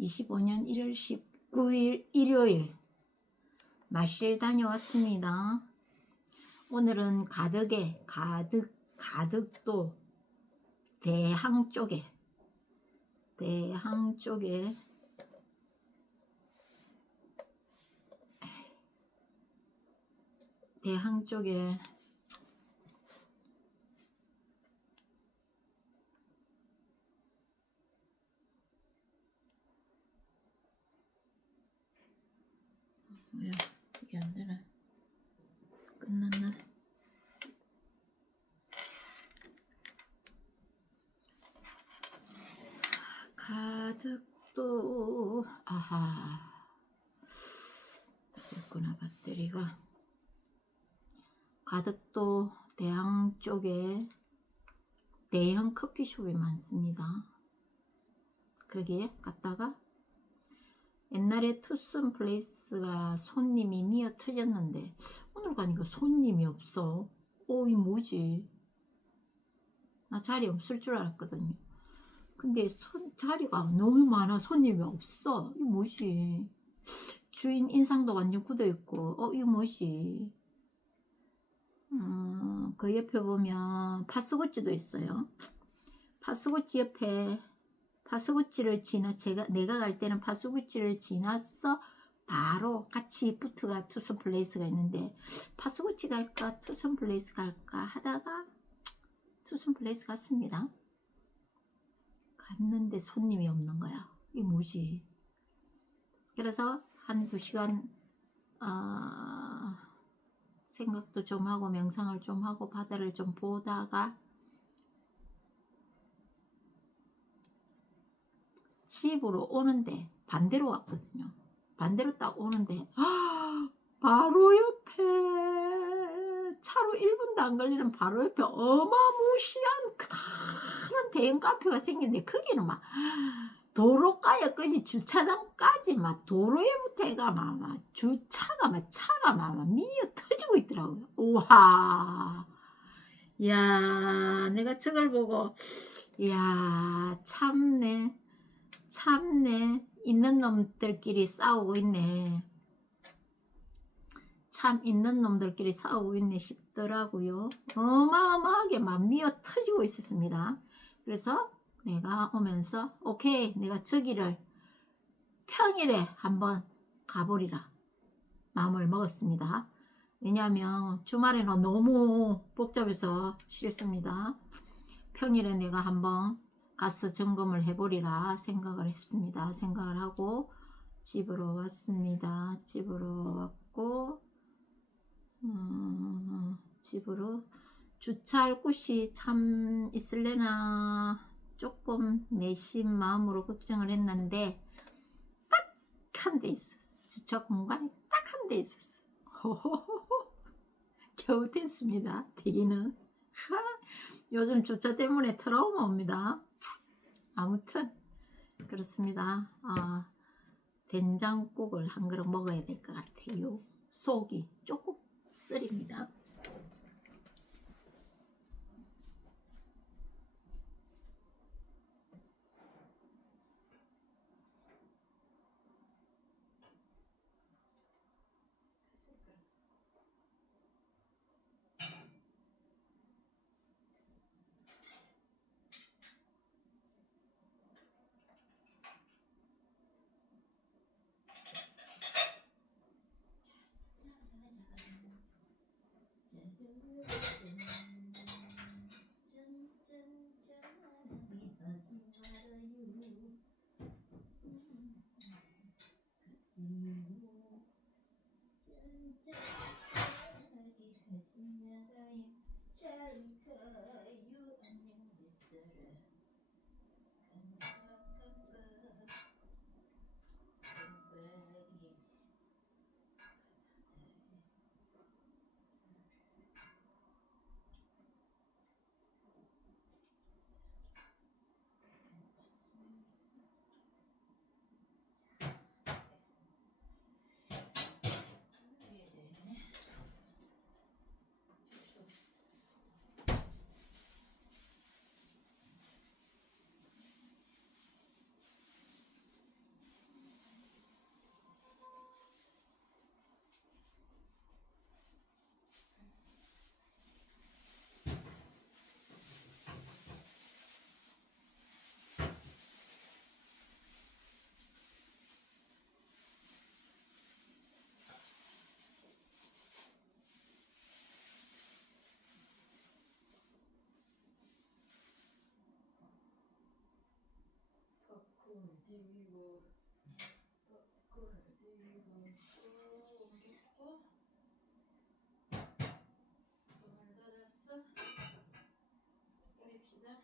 25년 1월 19일 일요일 마실 다녀왔습니다. 오늘은 가덕도 대항 쪽에 뭐야 이게 안 되나? 끝났나? 가덕도 아하 있구나 배터리가. 가덕도 대항 쪽에 대형 커피숍이 많습니다. 거기에 갔다가 옛날에 투썸 플레이스가 손님이 미어 터졌는데 오늘 가니까 손님이 없어. 이 뭐지? 나 자리 없을 줄 알았거든요. 근데 자리가 너무 많아. 손님이 없어. 이거 뭐지? 주인 인상도 완전 굳어있고 이거 뭐지? 그 옆에 보면 파스구찌도 있어요. 파스구찌 옆에 파스구찌를 내가 갈 때는 파스구찌를 지나서 바로 같이 붙어가 투썸 플레이스가 있는데 파스구찌 갈까 투썸 플레이스 갈까 하다가 투썸 플레이스 갔습니다. 갔는데 손님이 없는 거야. 이게 뭐지? 그래서 한두 시간 생각도 좀 하고 명상을 좀 하고 바다를 좀 보다가 집으로 오는데 반대로 왔거든요. 반대로 딱 오는데 바로 옆에 차로 1분도 안 걸리는 바로 옆에 어마무시한 크다란 대형 카페가 생겼는데 거기는 막 도로가에까지 주차장까지 막 도로에부터 해가 막 차가 막 미어 터지고 있더라고요. 우와, 야, 내가 저걸 보고 야, 참네 있는 놈들끼리 싸우고 있네. 참 있는 놈들끼리 싸우고 있네 싶더라고요. 어마어마하게 막 미어 터지고 있었습니다. 그래서 내가 오면서 오케이, 내가 저기를 평일에 한번 가보리라 마음을 먹었습니다. 왜냐하면 주말에는 너무 복잡해서 싫습니다. 평일에 내가 한번 가서 점검을 해보리라 생각을 했습니다. 생각을 하고 집으로 왔습니다. 집으로 왔고 집으로 주차할 곳이 참 있을래나 조금 내심 마음으로 걱정을 했는데 딱 한 대 있었어. 주차 공간이 딱 한 대 있었어. 겨우 됐습니다. 대기는 요즘 주차 때문에 트라우마 옵니다. 아무튼 그렇습니다. 된장국을 한 그릇 먹어야 될 것 같아요. 속이 조금 쓰립니다. 뒤로 거꾸로 뒤로 옮겼고 문을 닫았어. 뿌립시다.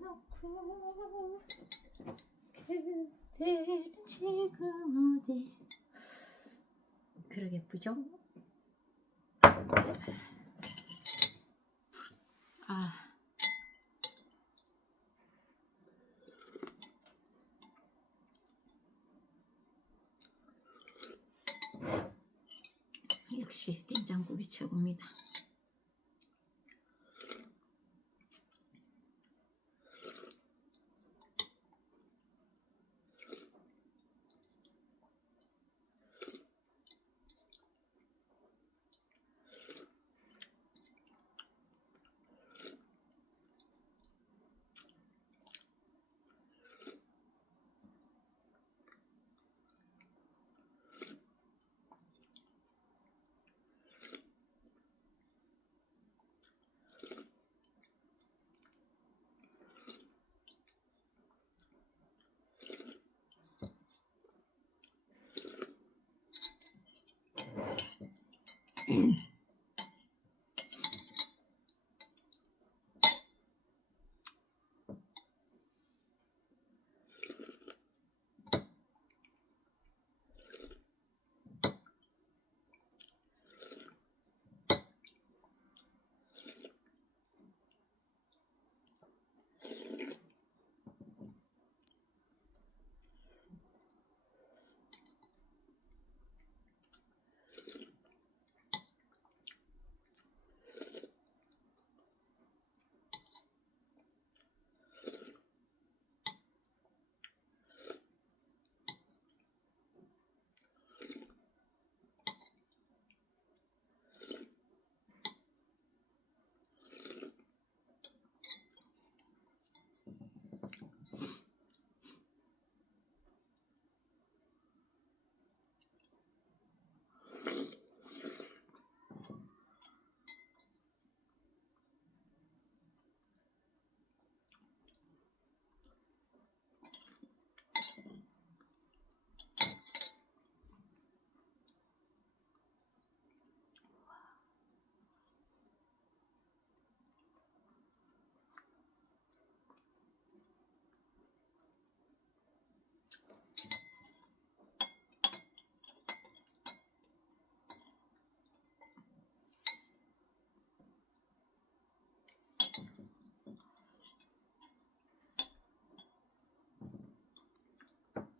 놓고 그대는 지금 어디. 그러게 예쁘죠? 아, 역시 된장국이 최고입니다.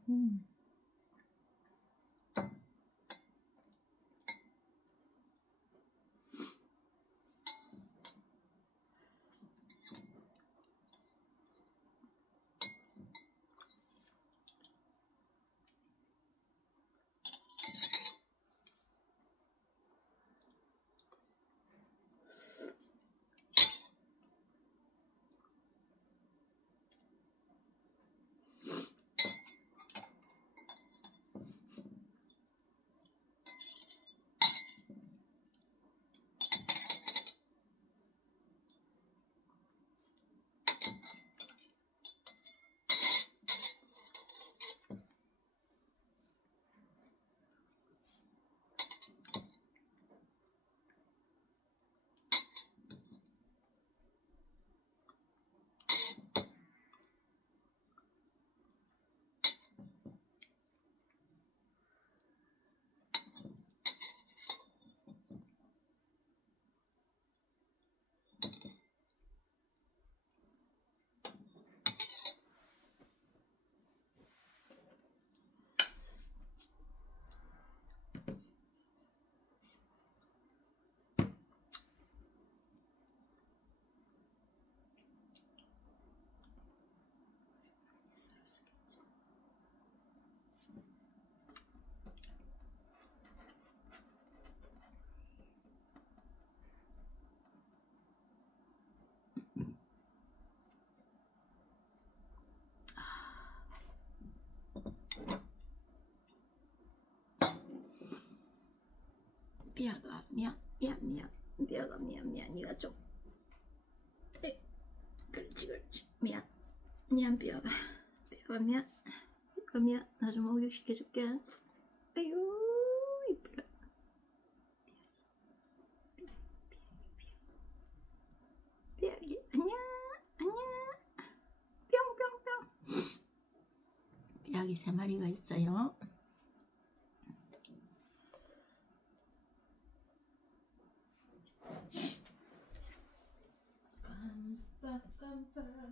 음. 뼈가 미안 뼈가 미안 네가 좀 그렇지 미안 뼈가 미안 나 좀 목욕시켜줄게. 아유 이쁘라. 뼈기 안녕 뿅뿅뿅. 뼈기 3마리가 있어요. 깜빡깜빡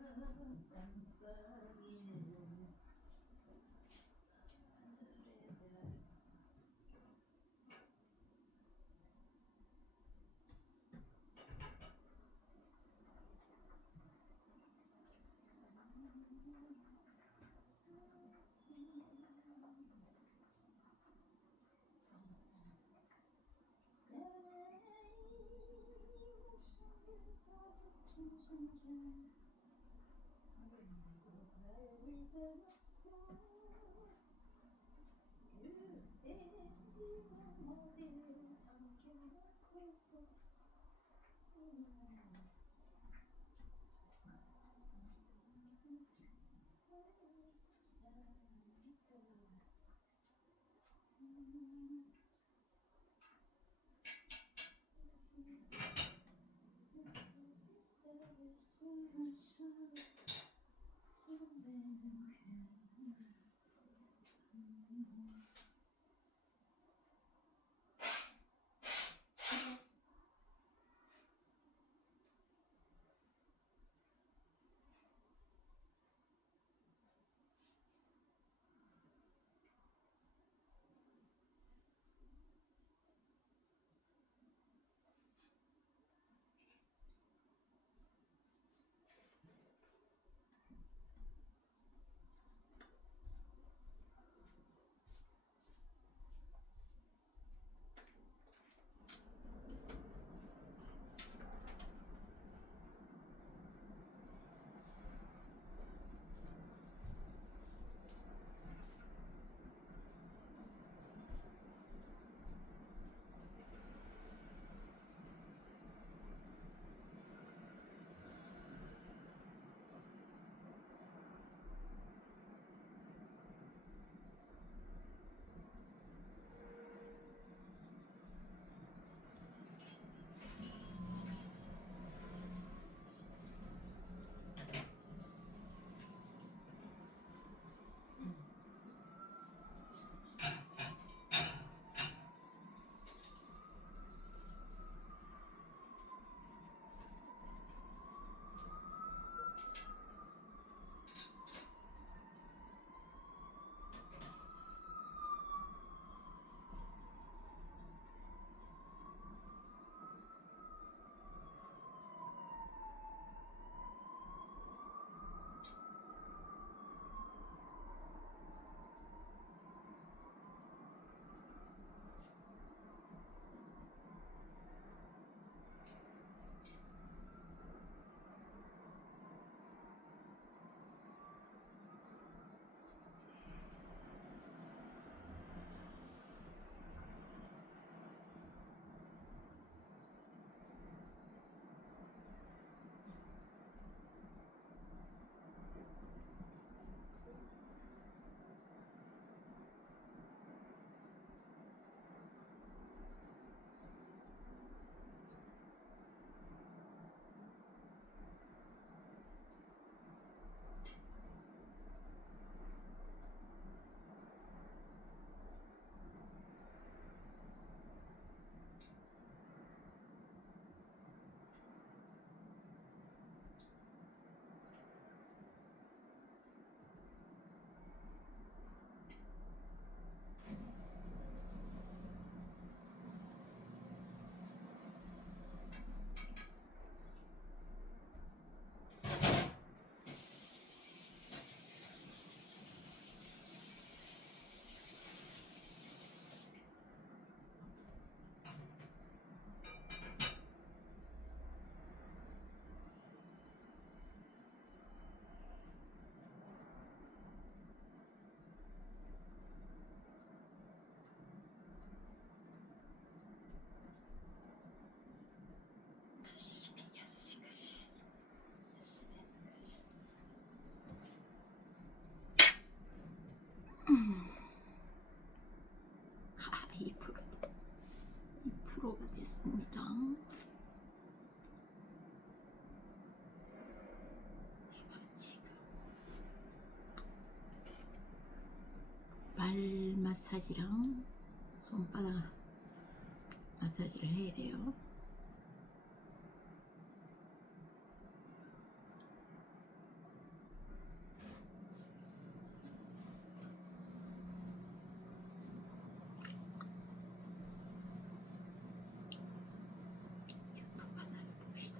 있습니다. 지금 발 마사지랑 손바닥 마사지를 해야 돼요. 유튜브 하나를 봅시다.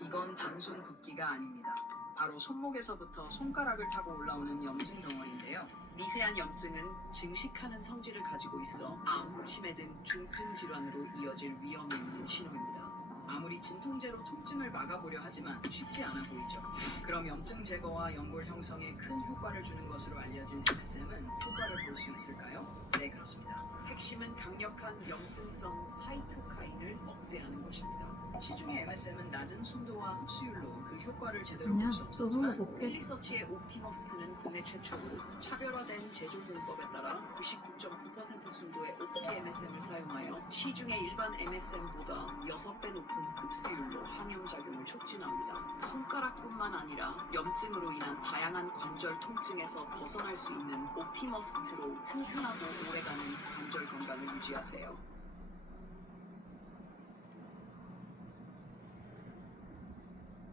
이건 단순 붓기가 아닙니다. 바로 손목에서부터 손가락을 타고 올라오는 염증 덩어리인데요. 미세한 염증은 증식하는 성질을 가지고 있어 암, 치매 등 중증 질환으로 이어질 위험이 있는 신호입니다. 아무리 진통제로 통증을 막아보려 하지만 쉽지 않아 보이죠. 그럼 염증 제거와 연골 형성에 큰 효과를 주는 것으로 알려진 MSM은 효과를 볼 수 있을까요? 네, 그렇습니다. 핵심은 강력한 염증성 사이토카인을 억제하는 것입니다. 시중의 MSM은 낮은 순도와 흡수율로 그 효과를 제대로 볼 수 없었지만 힐리서치의 옵티머스트는 국내 최초로 차별화된 제조 공법에 따라 99.9% 순도의 옵티 MSM을 사용하여 시중의 일반 MSM보다 6배 높은 흡수율로 항염작용을 촉진합니다. 손가락뿐만 아니라 염증으로 인한 다양한 관절 통증에서 벗어날 수 있는 옵티머스트로 튼튼하고 오래가는 관절 건강을 유지하세요.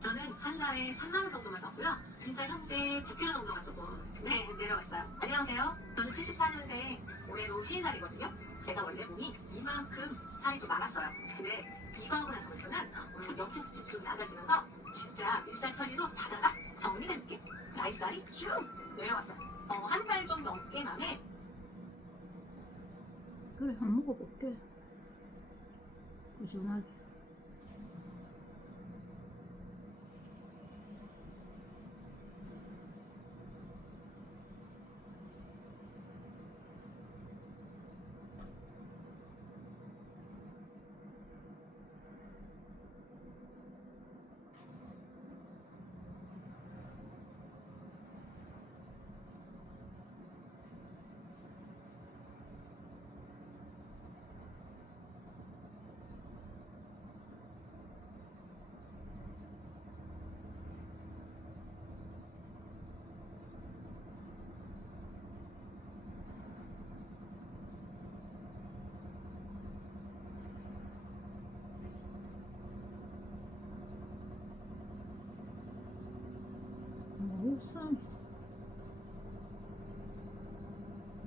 저는 한 달에 3만 원 정도만 썼고요. 진짜 현재 9kg 정도가 조금 내려왔어요. 안녕하세요. 저는 74년생 올해로 50살이거든요. 제가 원래 몸이 이만큼 살이 좀 많았어요. 근데 이거 하고 나서부터는 염증 수치 좀 낮아지면서 진짜 일사천리로 다다닥 정리된 느낌? 나이살이 쭉 내려왔어요. 한 달 좀 넘게 만에. 그래, 한번 먹어볼게. 꾸준하게.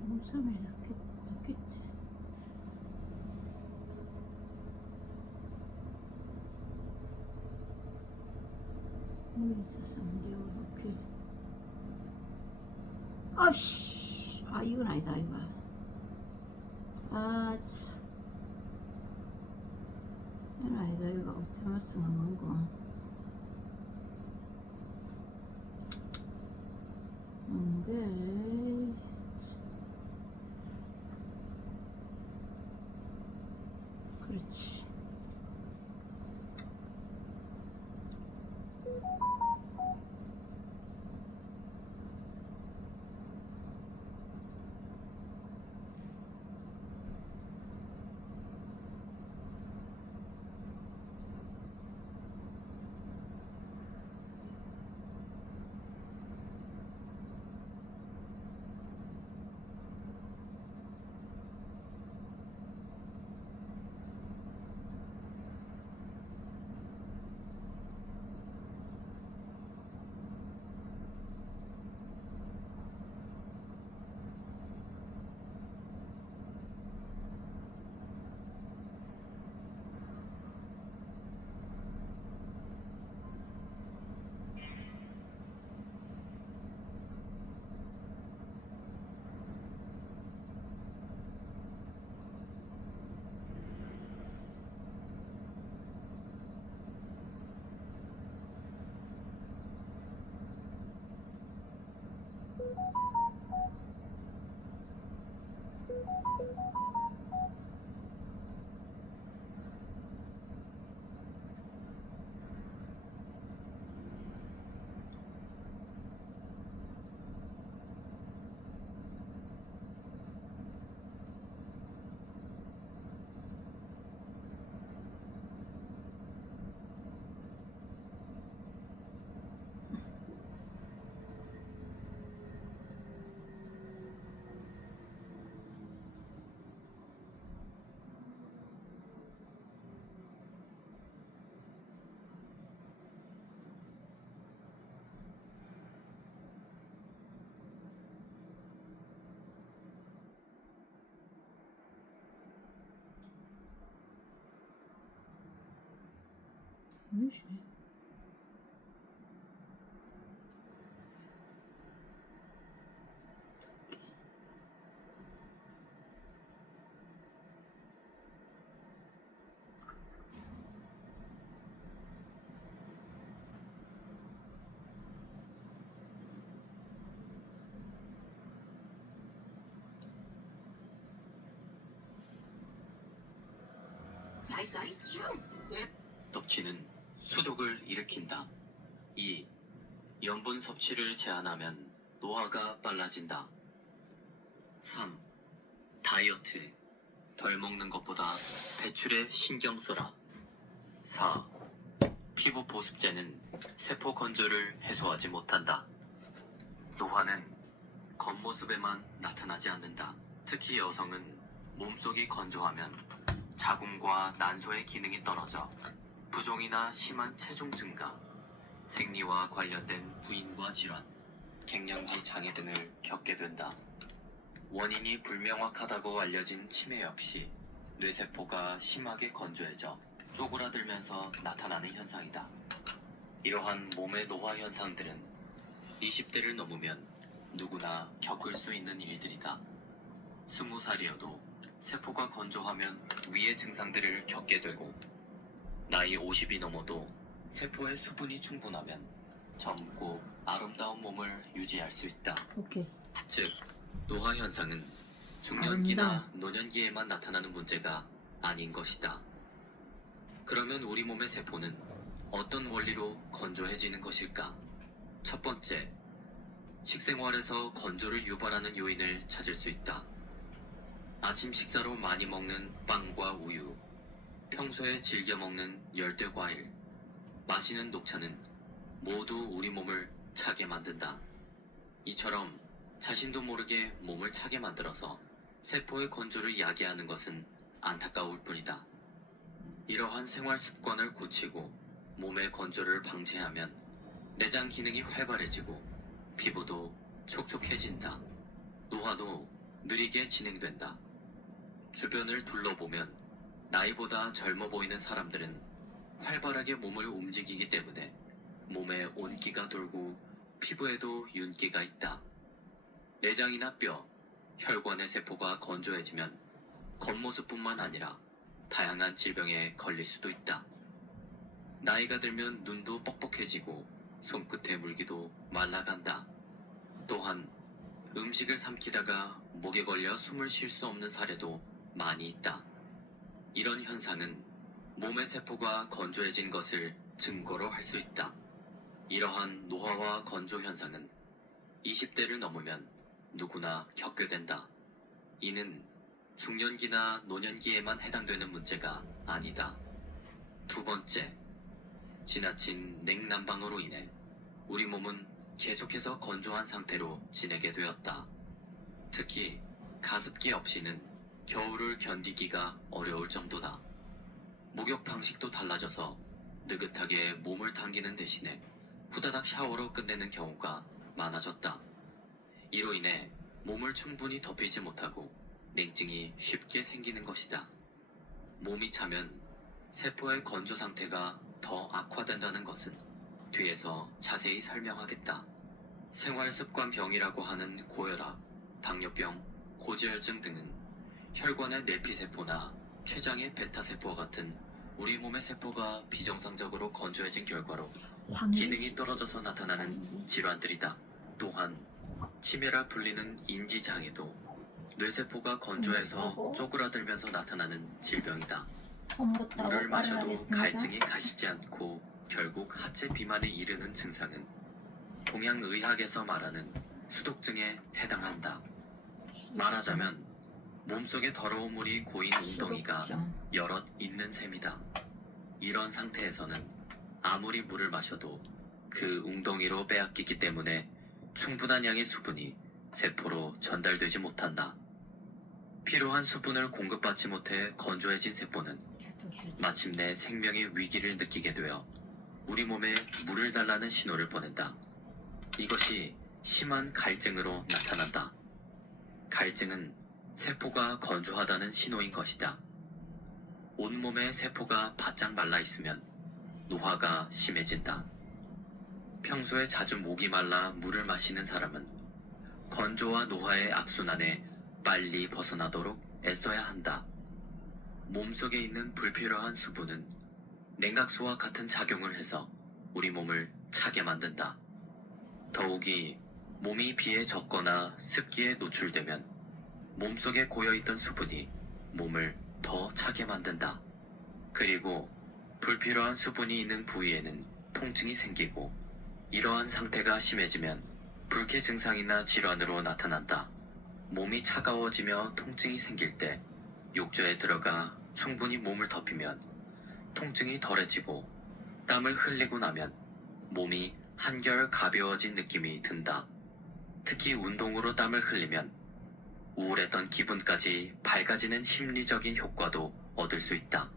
모삼일 낫겠지. 물 있어서 안 돼요. 이렇게. 아씨, 이건 아니다, 이거. 참. 이건 아니다, 이거. 옵티머스가 뭔고. 근데 그렇지. 뭐지? 나이스 아이 쭉. 섭취는 수독을 일으킨다. 2. 염분 섭취를 제한하면 노화가 빨라진다. 3. 다이어트. 덜 먹는 것보다 배출에 신경 써라. 4. 피부 보습제는 세포 건조를 해소하지 못한다. 노화는 겉모습에만 나타나지 않는다. 특히 여성은 몸속이 건조하면 자궁과 난소의 기능이 떨어져 부종이나 심한 체중 증가, 생리와 관련된 부인과 질환, 갱년기 장애 등을 겪게 된다. 원인이 불명확하다고 알려진 치매 역시 뇌세포가 심하게 건조해져 쪼그라들면서 나타나는 현상이다. 이러한 몸의 노화 현상들은 20대를 넘으면 누구나 겪을 수 있는 일들이다. 20살이어도 세포가 건조하면 위의 증상들을 겪게 되고, 나이 50이 넘어도 세포의 수분이 충분하면 젊고 아름다운 몸을 유지할 수 있다. 오케이. 즉, 노화 현상은 중년기나 노년기에만 나타나는 문제가 아닌 것이다. 그러면 우리 몸의 세포는 어떤 원리로 건조해지는 것일까? 첫 번째, 식생활에서 건조를 유발하는 요인을 찾을 수 있다. 아침 식사로 많이 먹는 빵과 우유, 평소에 즐겨 먹는 열대 과일, 마시는 녹차는 모두 우리 몸을 차게 만든다. 이처럼 자신도 모르게 몸을 차게 만들어서 세포의 건조를 야기하는 것은 안타까울 뿐이다. 이러한 생활 습관을 고치고 몸의 건조를 방지하면 내장 기능이 활발해지고 피부도 촉촉해진다. 노화도 느리게 진행된다. 주변을 둘러보면 나이보다 젊어 보이는 사람들은 활발하게 몸을 움직이기 때문에 몸에 온기가 돌고 피부에도 윤기가 있다. 내장이나 뼈, 혈관의 세포가 건조해지면 겉모습뿐만 아니라 다양한 질병에 걸릴 수도 있다. 나이가 들면 눈도 뻑뻑해지고 손끝의 물기도 말라간다. 또한 음식을 삼키다가 목에 걸려 숨을 쉴 수 없는 사례도 많이 있다. 이런 현상은 몸의 세포가 건조해진 것을 증거로 할 수 있다. 이러한 노화와 건조 현상은 20대를 넘으면 누구나 겪게 된다. 이는 중년기나 노년기에만 해당되는 문제가 아니다. 두 번째, 지나친 냉난방으로 인해 우리 몸은 계속해서 건조한 상태로 지내게 되었다. 특히 가습기 없이는 겨울을 견디기가 어려울 정도다. 목욕 방식도 달라져서 느긋하게 몸을 당기는 대신에 후다닥 샤워로 끝내는 경우가 많아졌다. 이로 인해 몸을 충분히 덮이지 못하고 냉증이 쉽게 생기는 것이다. 몸이 차면 세포의 건조 상태가 더 악화된다는 것은 뒤에서 자세히 설명하겠다. 생활습관병이라고 하는 고혈압, 당뇨병, 고지혈증 등은 혈관의 내피세포나 췌장의 베타세포와 같은 우리 몸의 세포가 비정상적으로 건조해진 결과로 기능이 떨어져서 나타나는 질환들이다. 또한 치매라 불리는 인지장애도 뇌세포가 건조해서 쪼그라들면서 나타나는 질병이다. 손부터 물을 마셔도 하겠습니다. 갈증이 가시지 않고 결국 하체 비만에 이르는 증상은 동양의학에서 말하는 수독증에 해당한다. 말하자면 몸속에 더러운 물이 고인 웅덩이가 수독증. 여럿 있는 셈이다. 이런 상태에서는 아무리 물을 마셔도 그 웅덩이로 빼앗기기 때문에 충분한 양의 수분이 세포로 전달되지 못한다. 필요한 수분을 공급받지 못해 건조해진 세포는 마침내 생명의 위기를 느끼게 되어 우리 몸에 물을 달라는 신호를 보낸다. 이것이 심한 갈증으로 나타난다. 갈증은 세포가 건조하다는 신호인 것이다. 온몸에 세포가 바짝 말라 있으면 노화가 심해진다. 평소에 자주 목이 말라 물을 마시는 사람은 건조와 노화의 악순환에 빨리 벗어나도록 애써야 한다. 몸속에 있는 불필요한 수분은 냉각수와 같은 작용을 해서 우리 몸을 차게 만든다. 더욱이 몸이 비에 젖거나 습기에 노출되면 몸속에 고여있던 수분이 몸을 더 차게 만든다. 그리고 불필요한 수분이 있는 부위에는 통증이 생기고 이러한 상태가 심해지면 불쾌 증상이나 질환으로 나타난다. 몸이 차가워지며 통증이 생길 때 욕조에 들어가 충분히 몸을 덮이면 통증이 덜해지고 땀을 흘리고 나면 몸이 한결 가벼워진 느낌이 든다. 특히 운동으로 땀을 흘리면 우울했던 기분까지 밝아지는 심리적인 효과도 얻을 수 있다.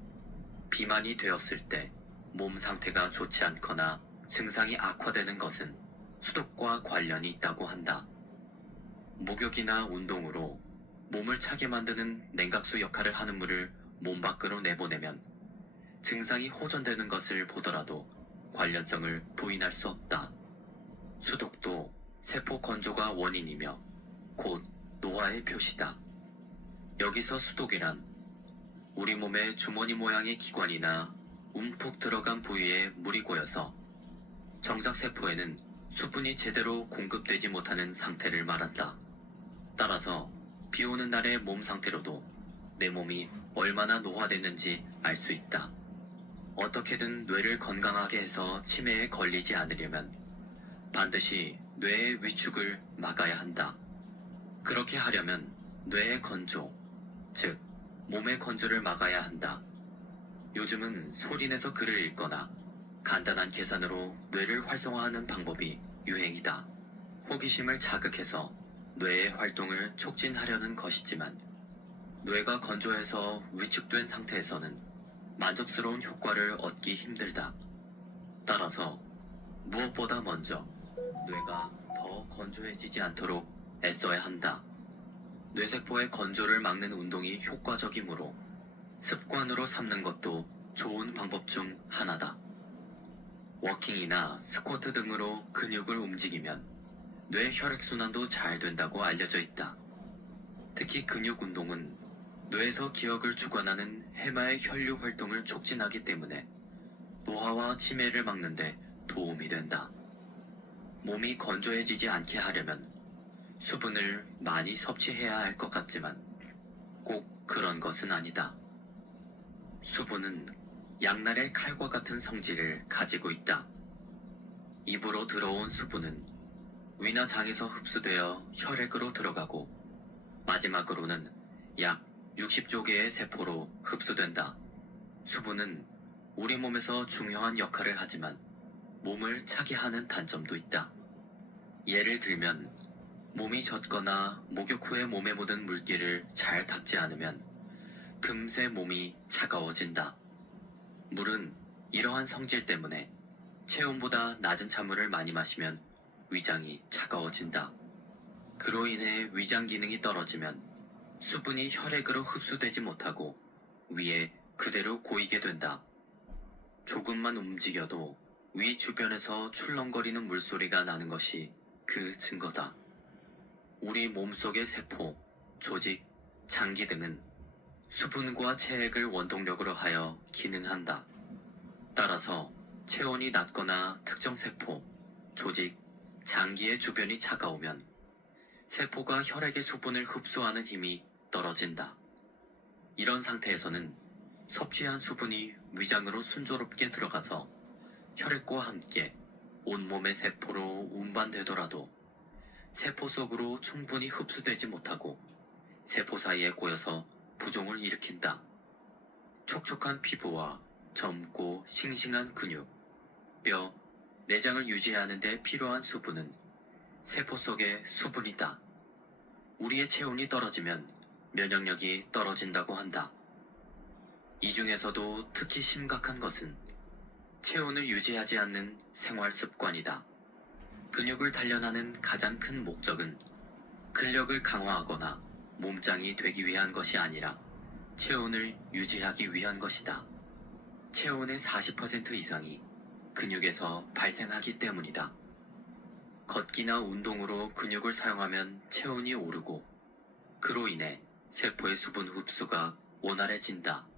비만이 되었을 때 몸 상태가 좋지 않거나 증상이 악화되는 것은 수독과 관련이 있다고 한다. 목욕이나 운동으로 몸을 차게 만드는 냉각수 역할을 하는 물을 몸 밖으로 내보내면 증상이 호전되는 것을 보더라도 관련성을 부인할 수 없다. 수독도 세포 건조가 원인이며 곧 노화의 표시다. 여기서 수독이란 우리 몸의 주머니 모양의 기관이나 움푹 들어간 부위에 물이 고여서 정작 세포에는 수분이 제대로 공급되지 못하는 상태를 말한다. 따라서 비 오는 날의 몸 상태로도 내 몸이 얼마나 노화됐는지 알 수 있다. 어떻게든 뇌를 건강하게 해서 치매에 걸리지 않으려면 반드시 뇌의 위축을 막아야 한다. 그렇게 하려면 뇌의 건조, 즉 몸의 건조를 막아야 한다. 요즘은 소리내서 글을 읽거나 간단한 계산으로 뇌를 활성화하는 방법이 유행이다. 호기심을 자극해서 뇌의 활동을 촉진하려는 것이지만 뇌가 건조해서 위축된 상태에서는 만족스러운 효과를 얻기 힘들다. 따라서 무엇보다 먼저 뇌가 더 건조해지지 않도록 애써야 한다. 뇌세포의 건조를 막는 운동이 효과적이므로 습관으로 삼는 것도 좋은 방법 중 하나다. 워킹이나 스쿼트 등으로 근육을 움직이면 뇌 혈액순환도 잘 된다고 알려져 있다. 특히 근육 운동은 뇌에서 기억을 주관하는 해마의 혈류 활동을 촉진하기 때문에 노화와 치매를 막는 데 도움이 된다. 몸이 건조해지지 않게 하려면 수분을 많이 섭취해야 할 것 같지만 꼭 그런 것은 아니다. 수분은 양날의 칼과 같은 성질을 가지고 있다. 입으로 들어온 수분은 위나 장에서 흡수되어 혈액으로 들어가고 마지막으로는 약 60조 개의 세포로 흡수된다. 수분은 우리 몸에서 중요한 역할을 하지만 몸을 차게 하는 단점도 있다. 예를 들면 몸이 젖거나 목욕 후에 몸에 묻은 물기를 잘 닦지 않으면 금세 몸이 차가워진다. 물은 이러한 성질 때문에 체온보다 낮은 찬물을 많이 마시면 위장이 차가워진다. 그로 인해 위장 기능이 떨어지면 수분이 혈액으로 흡수되지 못하고 위에 그대로 고이게 된다. 조금만 움직여도 위 주변에서 출렁거리는 물소리가 나는 것이 그 증거다. 우리 몸속의 세포, 조직, 장기 등은 수분과 체액을 원동력으로 하여 기능한다. 따라서 체온이 낮거나 특정 세포, 조직, 장기의 주변이 차가우면 세포가 혈액의 수분을 흡수하는 힘이 떨어진다. 이런 상태에서는 섭취한 수분이 위장으로 순조롭게 들어가서 혈액과 함께 온몸의 세포로 운반되더라도 세포 속으로 충분히 흡수되지 못하고 세포 사이에 고여서 부종을 일으킨다. 촉촉한 피부와 젊고 싱싱한 근육, 뼈, 내장을 유지하는 데 필요한 수분은 세포 속의 수분이다. 우리의 체온이 떨어지면 면역력이 떨어진다고 한다. 이 중에서도 특히 심각한 것은 체온을 유지하지 않는 생활 습관이다. 근육을 단련하는 가장 큰 목적은 근력을 강화하거나 몸짱이 되기 위한 것이 아니라 체온을 유지하기 위한 것이다. 체온의 40% 이상이 근육에서 발생하기 때문이다. 걷기나 운동으로 근육을 사용하면 체온이 오르고 그로 인해 세포의 수분 흡수가 원활해진다.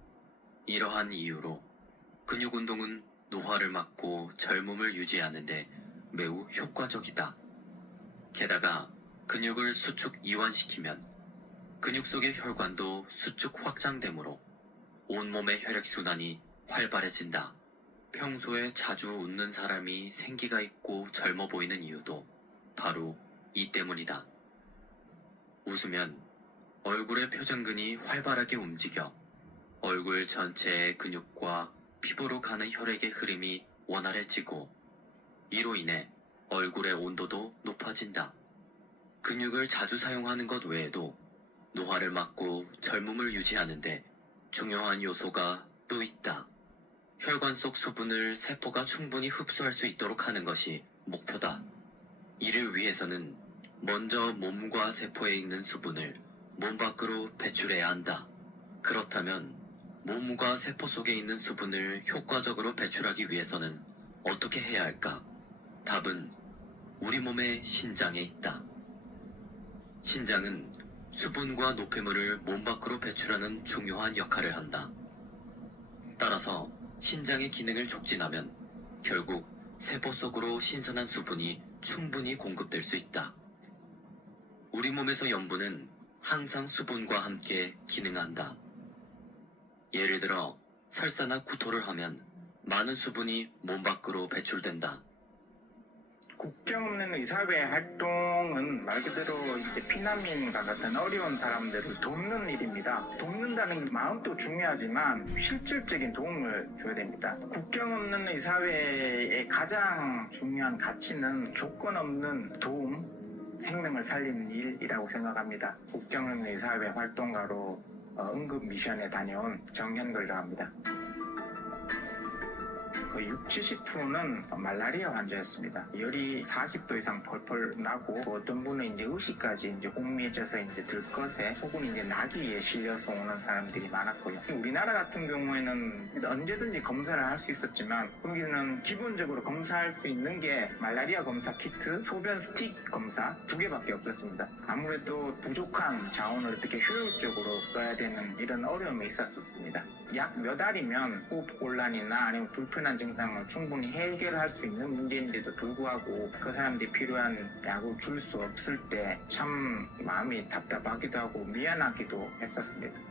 이러한 이유로 근육 운동은 노화를 막고 젊음을 유지하는데 매우 효과적이다. 게다가 근육을 수축 이완시키면 근육 속의 혈관도 수축 확장되므로 온몸의 혈액순환이 활발해진다. 평소에 자주 웃는 사람이 생기가 있고 젊어 보이는 이유도 바로 이 때문이다. 웃으면 얼굴의 표정근이 활발하게 움직여 얼굴 전체의 근육과 피부로 가는 혈액의 흐름이 원활해지고 이로 인해 얼굴의 온도도 높아진다. 근육을 자주 사용하는 것 외에도 노화를 막고 젊음을 유지하는데 중요한 요소가 또 있다. 혈관 속 수분을 세포가 충분히 흡수할 수 있도록 하는 것이 목표다. 이를 위해서는 먼저 몸과 세포에 있는 수분을 몸 밖으로 배출해야 한다. 그렇다면 몸과 세포 속에 있는 수분을 효과적으로 배출하기 위해서는 어떻게 해야 할까? 답은 우리 몸의 신장에 있다. 신장은 수분과 노폐물을 몸 밖으로 배출하는 중요한 역할을 한다. 따라서 신장의 기능을 촉진하면 결국 세포 속으로 신선한 수분이 충분히 공급될 수 있다. 우리 몸에서 염분은 항상 수분과 함께 기능한다. 예를 들어 설사나 구토를 하면 많은 수분이 몸 밖으로 배출된다. 국경 없는 의사회 활동은 말 그대로 이제 피난민과 같은 어려운 사람들을 돕는 일입니다. 돕는다는 마음도 중요하지만 실질적인 도움을 줘야 됩니다. 국경 없는 의사회의 가장 중요한 가치는 조건 없는 도움, 생명을 살리는 일이라고 생각합니다. 국경 없는 의사회 활동가로 응급 미션에 다녀온 정현걸이라고 합니다. 거의 60-70%는 말라리아 환자였습니다. 열이 40도 이상 펄펄 나고 어떤 분은 이제 의식까지 이제 혼미해져서 이제 들것에 혹은 이제 나기에 실려서 오는 사람들이 많았고요. 우리나라 같은 경우에는 언제든지 검사를 할 수 있었지만 거기는 기본적으로 검사할 수 있는 게 말라리아 검사 키트, 소변 스틱 검사 2개밖에 없었습니다. 아무래도 부족한 자원을 어떻게 효율적으로 써야 되는 이런 어려움이 있었습니다. 약 몇 알이면 호흡곤란이나 아니면 불편한 증상을 충분히 해결할 수 있는 문제인데도 불구하고 그 사람들이 필요한 약을 줄 수 없을 때 참 마음이 답답하기도 하고 미안하기도 했었습니다.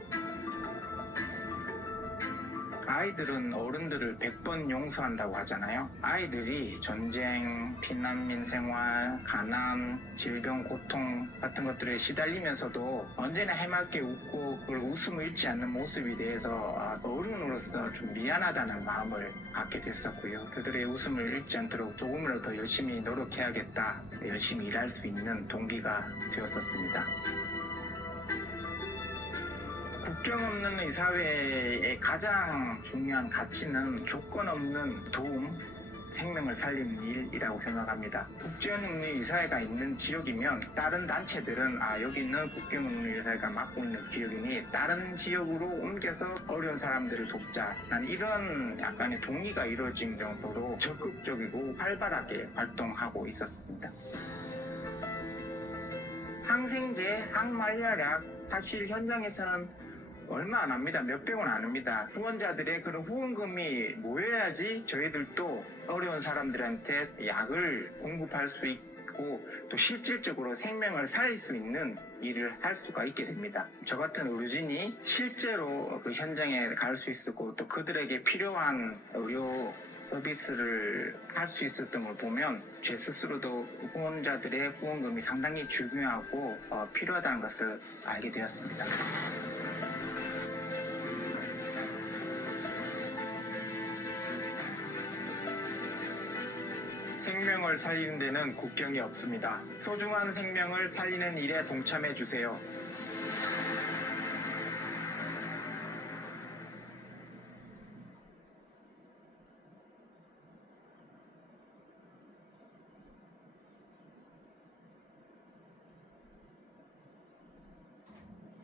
아이들은 어른들을 100번 용서한다고 하잖아요. 아이들이 전쟁, 피난민 생활, 가난, 질병, 고통 같은 것들에 시달리면서도 언제나 해맑게 웃고 그걸 웃음을 잃지 않는 모습에 대해서 어른으로서 좀 미안하다는 마음을 갖게 됐었고요. 그들의 웃음을 잃지 않도록 조금이라도 더 열심히 노력해야겠다, 열심히 일할 수 있는 동기가 되었었습니다. 국경 없는 의사회의 가장 중요한 가치는 조건 없는 도움, 생명을 살리는 일이라고 생각합니다. 국경 없는 의사회가 있는 지역이면 다른 단체들은 여기는 국경 없는 의사회가 맡고 있는 지역이니 다른 지역으로 옮겨서 어려운 사람들을 돕자, 난 이런 약간의 동의가 이루어진 정도로 적극적이고 활발하게 활동하고 있었습니다. 항생제, 항말라약, 사실 현장에서는 얼마 안 합니다. 몇백 원 안 합니다. 후원자들의 그런 후원금이 모여야지 저희들도 어려운 사람들한테 약을 공급할 수 있고 또 실질적으로 생명을 살릴 수 있는 일을 할 수가 있게 됩니다. 저 같은 의료진이 실제로 그 현장에 갈 수 있었고 또 그들에게 필요한 의료 서비스를 할 수 있었던 걸 보면 제 스스로도 후원자들의 후원금이 상당히 중요하고 필요하다는 것을 알게 되었습니다. 생명을 살리는 데는 국경이 없습니다. 소중한 생명을 살리는 일에 동참해 주세요.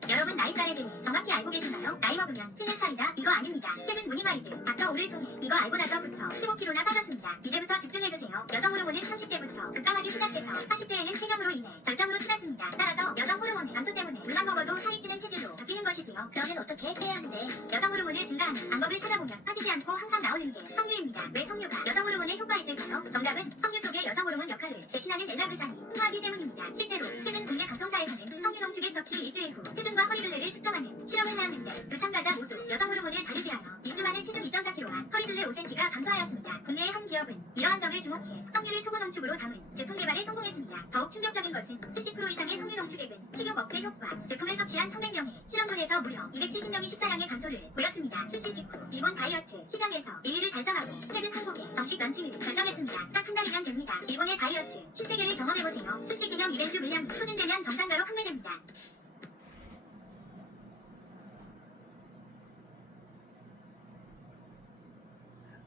여러분 나이살의 비밀 정확히 알고 계시나요? 나이 먹으면 찌는 살이다. 이거 아닙니다. 최근 모닝마이드 닥터 오를 통해 이거 알고 나서부터 15kg나 빠졌습니다. 이제부터 집중해주세요. 여성 호르몬은 30대부터 급감하기 시작해서 40대에는 폐경으로 인해 절정으로 치닫습니다. 따라서 여성 호르몬의 감소 때문에 물만 먹어도 살이 찌는 체질로 바뀌는 것이지요. 그러면 어떻게 해야 하는데? 여성 호르몬을 증가하는 방법을 찾아보면 빠지지 않고 항상 나오는 게 석류입니다. 왜 석류가 여성 호르몬에 효과 있을까요? 정답은 석류 속의 여성 호르몬 역할을 대신하는 엘라그산이 풍부하기 때문입니다. 실제로 최근 국내 방송사에서는 석류 농축액 섭취 일주일 후 체중과 허리둘레를 측정하는 실험을 하였는데 두 참가자 모두 여성 호르몬을 자르지하여 1주 만에 체중 2.4kg와 허리둘레 5cm가 감소하였습니다. 국내의 한 기업은 이러한 점을 주목해 석류를 초고 농축으로 담은 제품 개발에 성공했습니다. 더욱 충격적인 것은 70% 이상의 석류 농축액은 식욕 억제 효과, 제품을 섭취한 300명의 실험군에서 무려 270명이 식사량의 감소를 보였습니다. 출시 직후 일본 다이어트 시장에서 1위를 달성하고 최근 한국에 정식 런칭을 결정했습니다. 딱 한 달이면 됩니다. 일본의 다이어트 신세계를 경험해보세요. 출시 기념 이벤트 물량이 소진되면 정상가로 판매됩니다.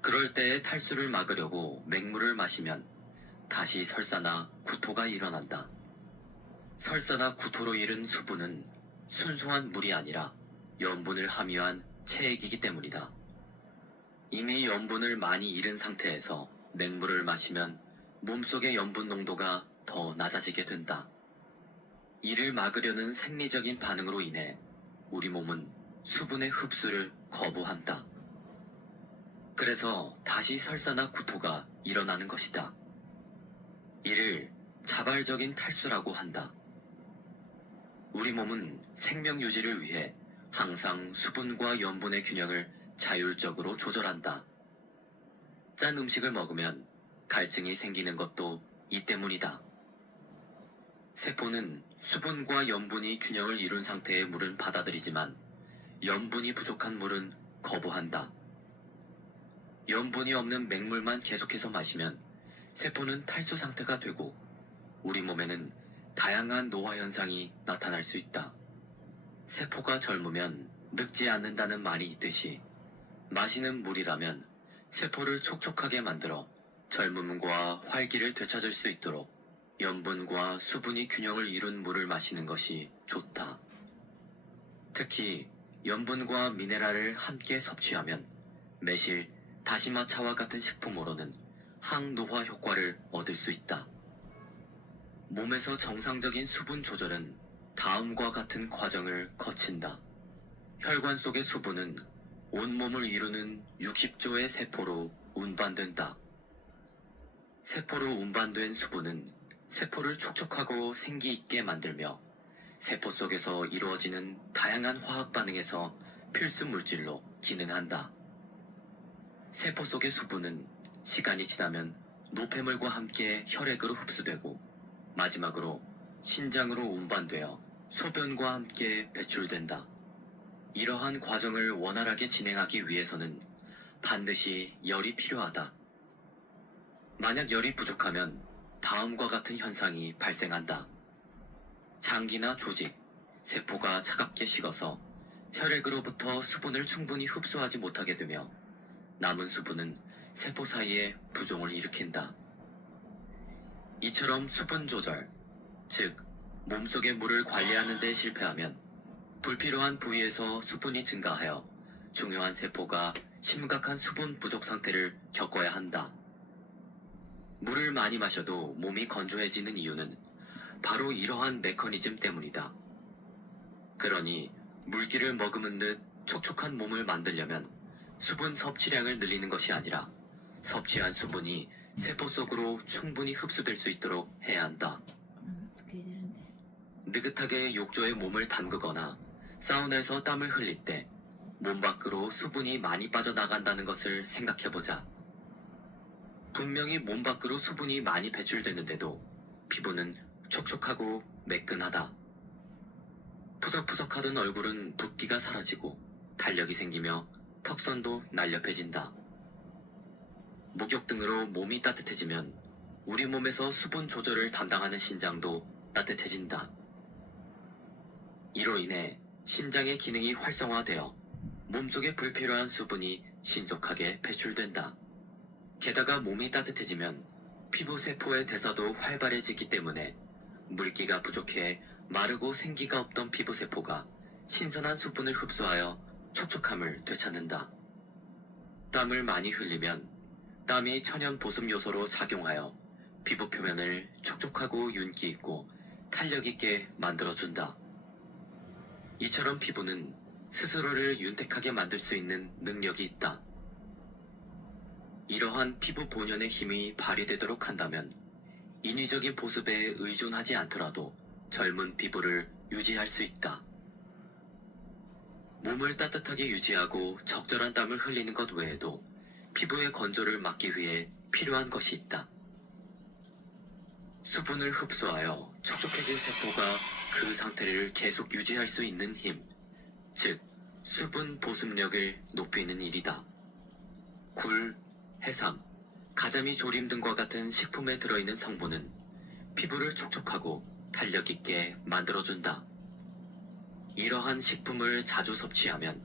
그럴 때의 탈수를 막으려고 맹물을 마시면 다시 설사나 구토가 일어난다. 설사나 구토로 잃은 수분은 순수한 물이 아니라 염분을 함유한 체액이기 때문이다. 이미 염분을 많이 잃은 상태에서 맹물을 마시면 몸속의 염분 농도가 더 낮아지게 된다. 이를 막으려는 생리적인 반응으로 인해 우리 몸은 수분의 흡수를 거부한다. 그래서 다시 설사나 구토가 일어나는 것이다. 이를 자발적인 탈수라고 한다. 우리 몸은 생명 유지를 위해 항상 수분과 염분의 균형을 자율적으로 조절한다. 짠 음식을 먹으면 갈증이 생기는 것도 이 때문이다. 세포는 수분과 염분이 균형을 이룬 상태의 물은 받아들이지만 염분이 부족한 물은 거부한다. 염분이 없는 맹물만 계속해서 마시면 세포는 탈수 상태가 되고 우리 몸에는 다양한 노화 현상이 나타날 수 있다. 세포가 젊으면 늙지 않는다는 말이 있듯이 마시는 물이라면 세포를 촉촉하게 만들어 젊음과 활기를 되찾을 수 있도록 염분과 수분이 균형을 이룬 물을 마시는 것이 좋다. 특히 염분과 미네랄을 함께 섭취하면 매실, 다시마차와 같은 식품으로는 항노화 효과를 얻을 수 있다. 몸에서 정상적인 수분 조절은 다음과 같은 과정을 거친다. 혈관 속의 수분은 온몸을 이루는 60조의 세포로 운반된다. 세포로 운반된 수분은 세포를 촉촉하고 생기 있게 만들며 세포 속에서 이루어지는 다양한 화학 반응에서 필수 물질로 기능한다. 세포 속의 수분은 시간이 지나면 노폐물과 함께 혈액으로 흡수되고 마지막으로 신장으로 운반되어 소변과 함께 배출된다. 이러한 과정을 원활하게 진행하기 위해서는 반드시 열이 필요하다. 만약 열이 부족하면 다음과 같은 현상이 발생한다. 장기나 조직, 세포가 차갑게 식어서 혈액으로부터 수분을 충분히 흡수하지 못하게 되며 남은 수분은 세포 사이에 부종을 일으킨다. 이처럼 수분 조절, 즉 몸속의 물을 관리하는 데 실패하면 불필요한 부위에서 수분이 증가하여 중요한 세포가 심각한 수분 부족 상태를 겪어야 한다. 물을 많이 마셔도 몸이 건조해지는 이유는 바로 이러한 메커니즘 때문이다. 그러니 물기를 머금은 듯 촉촉한 몸을 만들려면 수분 섭취량을 늘리는 것이 아니라 섭취한 수분이 세포 속으로 충분히 흡수될 수 있도록 해야 한다. 어떻게 해야 되는데? 느긋하게 욕조에 몸을 담그거나 사우나에서 땀을 흘릴 때 몸 밖으로 수분이 많이 빠져나간다는 것을 생각해보자. 분명히 몸 밖으로 수분이 많이 배출되는데도 피부는 촉촉하고 매끈하다. 푸석푸석하던 얼굴은 붓기가 사라지고 탄력이 생기며 턱선도 날렵해진다. 목욕 등으로 몸이 따뜻해지면 우리 몸에서 수분 조절을 담당하는 신장도 따뜻해진다. 이로 인해 신장의 기능이 활성화되어 몸속에 불필요한 수분이 신속하게 배출된다. 게다가 몸이 따뜻해지면 피부 세포의 대사도 활발해지기 때문에 물기가 부족해 마르고 생기가 없던 피부 세포가 신선한 수분을 흡수하여 촉촉함을 되찾는다. 땀을 많이 흘리면 땀이 천연 보습 요소로 작용하여 피부 표면을 촉촉하고 윤기 있고 탄력 있게 만들어준다. 이처럼 피부는 스스로를 윤택하게 만들 수 있는 능력이 있다. 이러한 피부 본연의 힘이 발휘되도록 한다면 인위적인 보습에 의존하지 않더라도 젊은 피부를 유지할 수 있다. 몸을 따뜻하게 유지하고 적절한 땀을 흘리는 것 외에도 피부의 건조를 막기 위해 필요한 것이 있다. 수분을 흡수하여 촉촉해진 세포가 그 상태를 계속 유지할 수 있는 힘, 즉 수분 보습력을 높이는 일이다. 굴, 해삼, 가자미 조림 등과 같은 식품에 들어있는 성분은 피부를 촉촉하고 탄력 있게 만들어준다. 이러한 식품을 자주 섭취하면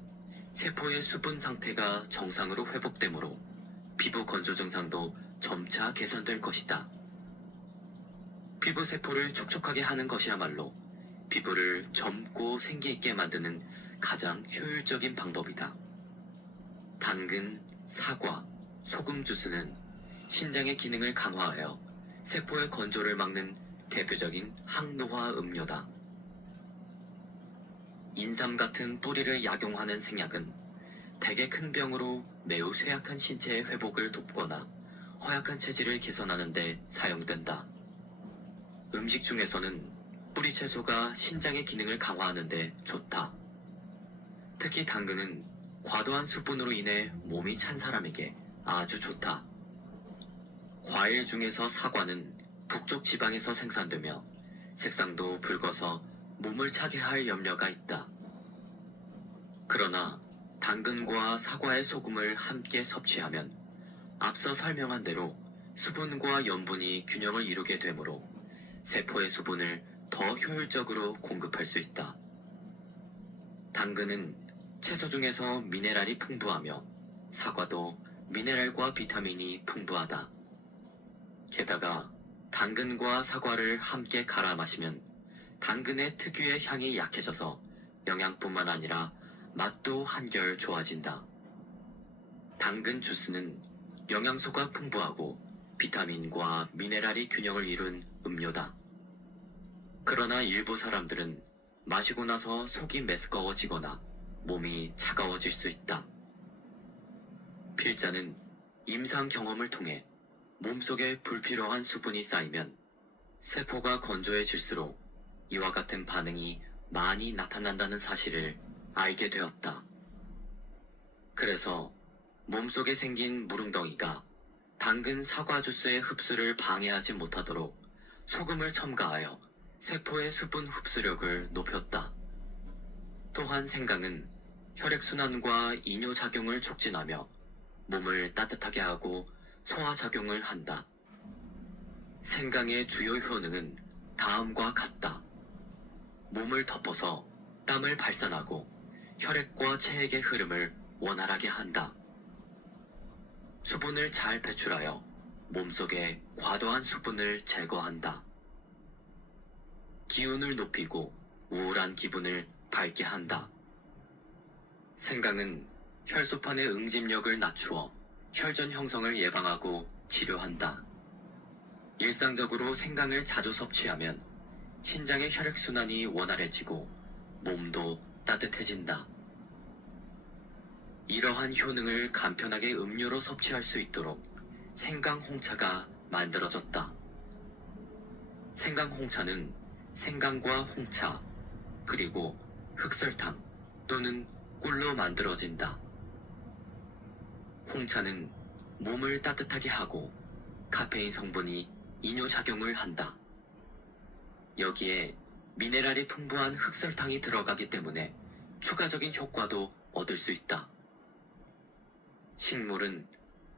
세포의 수분 상태가 정상으로 회복되므로 피부 건조 증상도 점차 개선될 것이다. 피부 세포를 촉촉하게 하는 것이야말로 피부를 젊고 생기 있게 만드는 가장 효율적인 방법이다. 당근, 사과, 소금 주스는 신장의 기능을 강화하여 세포의 건조를 막는 대표적인 항노화 음료다. 인삼 같은 뿌리를 약용하는 생약은 대개 큰 병으로 매우 쇠약한 신체의 회복을 돕거나 허약한 체질을 개선하는 데 사용된다. 음식 중에서는 뿌리 채소가 신장의 기능을 강화하는 데 좋다. 특히 당근은 과도한 수분으로 인해 몸이 찬 사람에게 아주 좋다. 과일 중에서 사과는 북쪽 지방에서 생산되며 색상도 붉어서 몸을 차게 할 염려가 있다. 그러나 당근과 사과의 소금을 함께 섭취하면 앞서 설명한 대로 수분과 염분이 균형을 이루게 되므로 세포의 수분을 더 효율적으로 공급할 수 있다. 당근은 채소 중에서 미네랄이 풍부하며 사과도 미네랄과 비타민이 풍부하다. 게다가 당근과 사과를 함께 갈아 마시면 당근의 특유의 향이 약해져서 영양뿐만 아니라 맛도 한결 좋아진다. 당근 주스는 영양소가 풍부하고 비타민과 미네랄이 균형을 이룬 음료다. 그러나 일부 사람들은 마시고 나서 속이 메스꺼워지거나 몸이 차가워질 수 있다. 필자는 임상 경험을 통해 몸속에 불필요한 수분이 쌓이면 세포가 건조해질수록 이와 같은 반응이 많이 나타난다는 사실을 알게 되었다. 그래서 몸속에 생긴 무릉덩이가 당근 사과 주스의 흡수를 방해하지 못하도록 소금을 첨가하여 세포의 수분 흡수력을 높였다. 또한 생강은 혈액순환과 이뇨작용을 촉진하며 몸을 따뜻하게 하고 소화작용을 한다. 생강의 주요 효능은 다음과 같다. 몸을 덮어서 땀을 발산하고 혈액과 체액의 흐름을 원활하게 한다. 수분을 잘 배출하여 몸속에 과도한 수분을 제거한다. 기운을 높이고 우울한 기분을 밝게 한다. 생강은 혈소판의 응집력을 낮추어 혈전 형성을 예방하고 치료한다. 일상적으로 생강을 자주 섭취하면 신장의 혈액순환이 원활해지고 몸도 따뜻해진다. 이러한 효능을 간편하게 음료로 섭취할 수 있도록 생강 홍차가 만들어졌다. 생강 홍차는 생강과 홍차, 그리고 흑설탕 또는 꿀로 만들어진다. 홍차는 몸을 따뜻하게 하고 카페인 성분이 이뇨작용을 한다. 여기에 미네랄이 풍부한 흑설탕이 들어가기 때문에 추가적인 효과도 얻을 수 있다. 식물은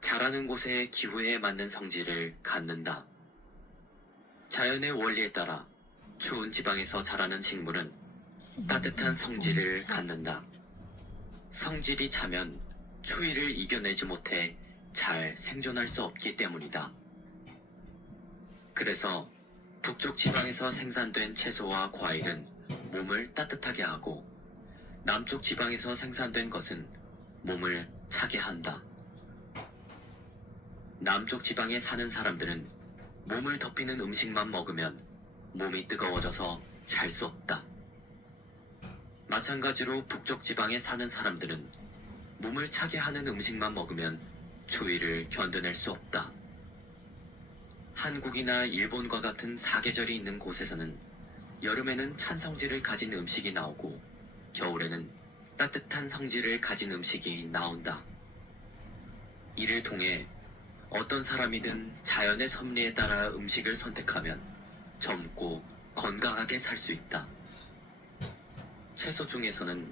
자라는 곳의 기후에 맞는 성질을 갖는다. 자연의 원리에 따라 추운 지방에서 자라는 식물은 따뜻한 성질을 갖는다. 성질이 차면 추위를 이겨내지 못해 잘 생존할 수 없기 때문이다. 그래서 북쪽 지방에서 생산된 채소와 과일은 몸을 따뜻하게 하고 남쪽 지방에서 생산된 것은 몸을 차게 한다. 남쪽 지방에 사는 사람들은 몸을 덮이는 음식만 먹으면 몸이 뜨거워져서 잘 수 없다. 마찬가지로 북쪽 지방에 사는 사람들은 몸을 차게 하는 음식만 먹으면 추위를 견뎌낼 수 없다. 한국이나 일본과 같은 사계절이 있는 곳에서는 여름에는 찬 성질을 가진 음식이 나오고 겨울에는 따뜻한 성질을 가진 음식이 나온다. 이를 통해 어떤 사람이든 자연의 섭리에 따라 음식을 선택하면 젊고 건강하게 살 수 있다. 채소 중에서는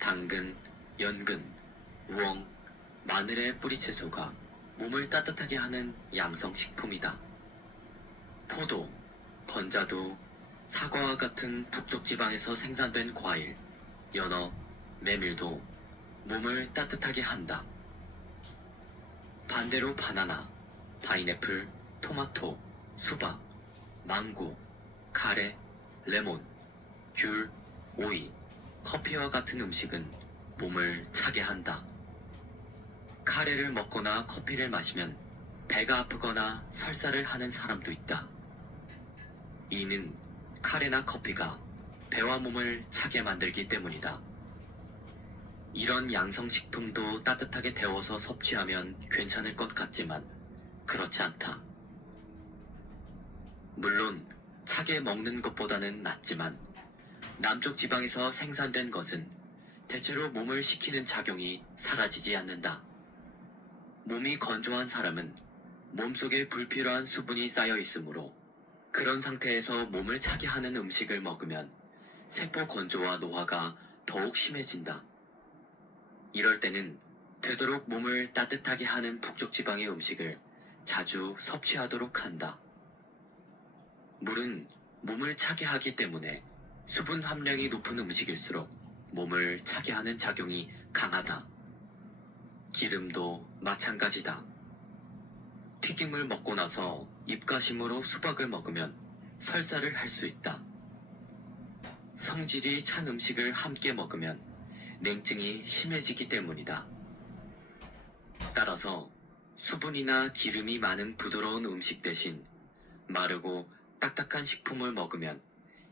당근, 연근, 우엉, 마늘의 뿌리채소가 몸을 따뜻하게 하는 양성식품이다. 포도, 건자두, 사과와 같은 북쪽 지방에서 생산된 과일, 연어, 메밀도 몸을 따뜻하게 한다. 반대로 바나나, 파인애플, 토마토, 수박, 망고, 카레, 레몬, 귤, 오이, 커피와 같은 음식은 몸을 차게 한다. 카레를 먹거나 커피를 마시면 배가 아프거나 설사를 하는 사람도 있다. 이는 카레나 커피가 배와 몸을 차게 만들기 때문이다. 이런 양성식품도 따뜻하게 데워서 섭취하면 괜찮을 것 같지만 그렇지 않다. 물론 차게 먹는 것보다는 낫지만 남쪽 지방에서 생산된 것은 대체로 몸을 식히는 작용이 사라지지 않는다. 몸이 건조한 사람은 몸속에 불필요한 수분이 쌓여 있으므로 그런 상태에서 몸을 차게 하는 음식을 먹으면 세포 건조와 노화가 더욱 심해진다. 이럴 때는 되도록 몸을 따뜻하게 하는 북쪽 지방의 음식을 자주 섭취하도록 한다. 물은 몸을 차게 하기 때문에 수분 함량이 높은 음식일수록 몸을 차게 하는 작용이 강하다. 기름도 마찬가지다. 튀김을 먹고 나서 입가심으로 수박을 먹으면 설사를 할 수 있다. 성질이 찬 음식을 함께 먹으면 냉증이 심해지기 때문이다. 따라서 수분이나 기름이 많은 부드러운 음식 대신 마르고 딱딱한 식품을 먹으면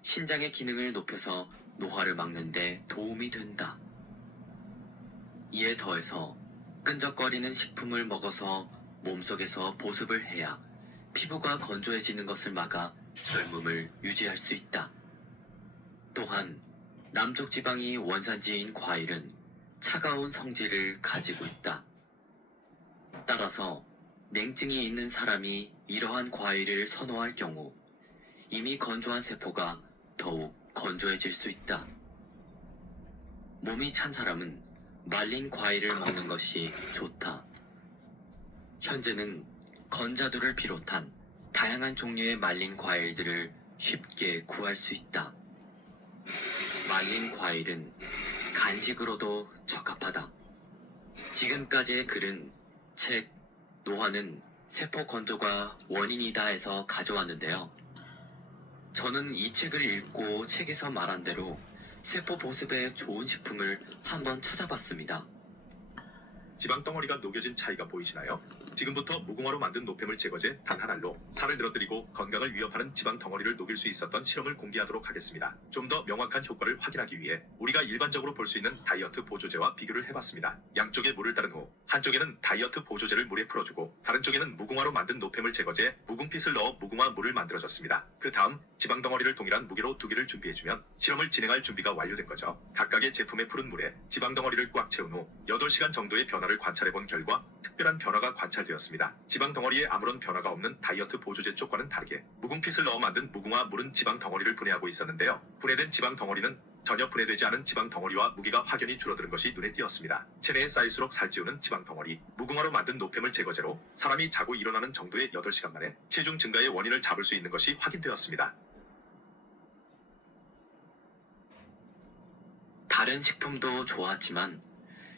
신장의 기능을 높여서 노화를 막는 데 도움이 된다. 이에 더해서 끈적거리는 식품을 먹어서 몸속에서 보습을 해야 피부가 건조해지는 것을 막아 젊음을 유지할 수 있다. 또한 남쪽 지방이 원산지인 과일은 차가운 성질을 가지고 있다. 따라서 냉증이 있는 사람이 이러한 과일을 선호할 경우 이미 건조한 세포가 더욱 건조해질 수 있다. 몸이 찬 사람은 말린 과일을 먹는 것이 좋다. 현재는 건자두를 비롯한 다양한 종류의 말린 과일들을 쉽게 구할 수 있다. 말린 과일은 간식으로도 적합하다. 지금까지의 글은 책 노화는 세포 건조가 원인이다에서 가져왔는데요. 저는 이 책을 읽고 책에서 말한 대로 세포 보습에 좋은 식품을 한번 찾아봤습니다. 지방 덩어리가 녹여진 차이가 보이시나요? 지금부터 무궁화로 만든 노폐물 제거제 단 한 알로 살을 늘어뜨리고 건강을 위협하는 지방 덩어리를 녹일 수 있었던 실험을 공개하도록 하겠습니다. 좀 더 명확한 효과를 확인하기 위해 우리가 일반적으로 볼 수 있는 다이어트 보조제와 비교를 해봤습니다. 양쪽에 물을 따른 후 한쪽에는 다이어트 보조제를 물에 풀어주고 다른 쪽에는 무궁화로 만든 노폐물 제거제 무궁핏을 넣어 무궁화 물을 만들어줬습니다. 그 다음 지방 덩어리를 동일한 무게로 2개를 준비해주면 실험을 진행할 준비가 완료된 거죠. 각각의 제품의 푸른 물에 지방 덩어리를 꽉 채운 후 8시간 정도의 변화를 관찰해본 결과 특별한 변화가 관찰되었습니다. 지방 덩어리에 아무런 변화가 없는 다이어트 보조제 쪽과는 다르게 무궁핏을 넣어 만든 무궁화 물은 지방 덩어리를 분해하고 있었는데요. 분해된 지방 덩어리는 전혀 분해되지 않은 지방 덩어리와 무게가 확연히 줄어드는 것이 눈에 띄었습니다. 체내에 쌓일수록 살찌우는 지방 덩어리, 무궁화로 만든 노폐물 제거제로 사람이 자고 일어나는 정도의 8시간 만에 체중 증가의 원인을 잡을 수 있는 것이 확인되었습니다. 다른 식품도 좋았지만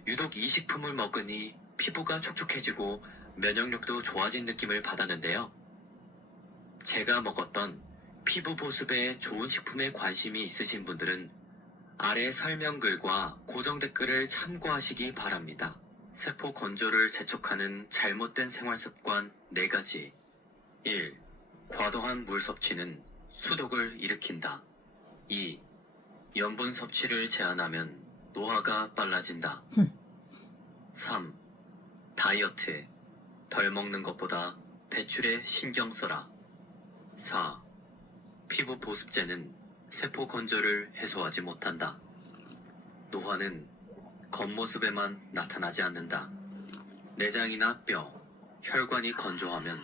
유독 이 식품을 먹으니 피부가 촉촉해지고 면역력도 좋아진 느낌을 받았는데요. 제가 먹었던 피부 보습에 좋은 식품에 관심이 있으신 분들은 아래 설명글과 고정 댓글을 참고하시기 바랍니다. 세포 건조를 재촉하는 잘못된 생활 습관 4가지. 1. 과도한 물 섭취는 수독을 일으킨다. 2. 염분 섭취를 제한하면 노화가 빨라진다. 3. 다이어트. 덜 먹는 것보다 배출에 신경 써라. 4. 피부 보습제는 세포 건조를 해소하지 못한다. 노화는 겉모습에만 나타나지 않는다. 내장이나 뼈, 혈관이 건조하면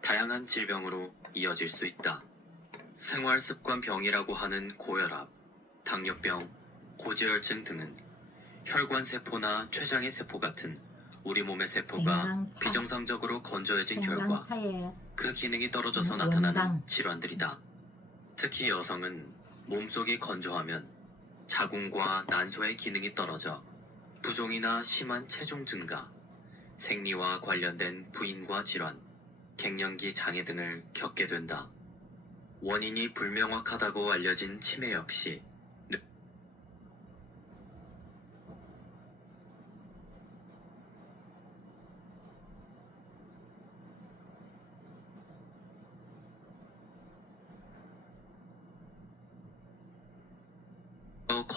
다양한 질병으로 이어질 수 있다. 생활습관병이라고 하는 고혈압, 당뇨병, 고지혈증 등은 혈관세포나 췌장의 세포 같은 우리 몸의 세포가 생강차. 비정상적으로 건조해진 결과 생강차에 그 기능이 떨어져서 원당. 나타나는 질환들이다. 특히 여성은 몸속이 건조하면 자궁과 난소의 기능이 떨어져 부종이나 심한 체중 증가, 생리와 관련된 부인과 질환, 갱년기 장애 등을 겪게 된다. 원인이 불명확하다고 알려진 치매 역시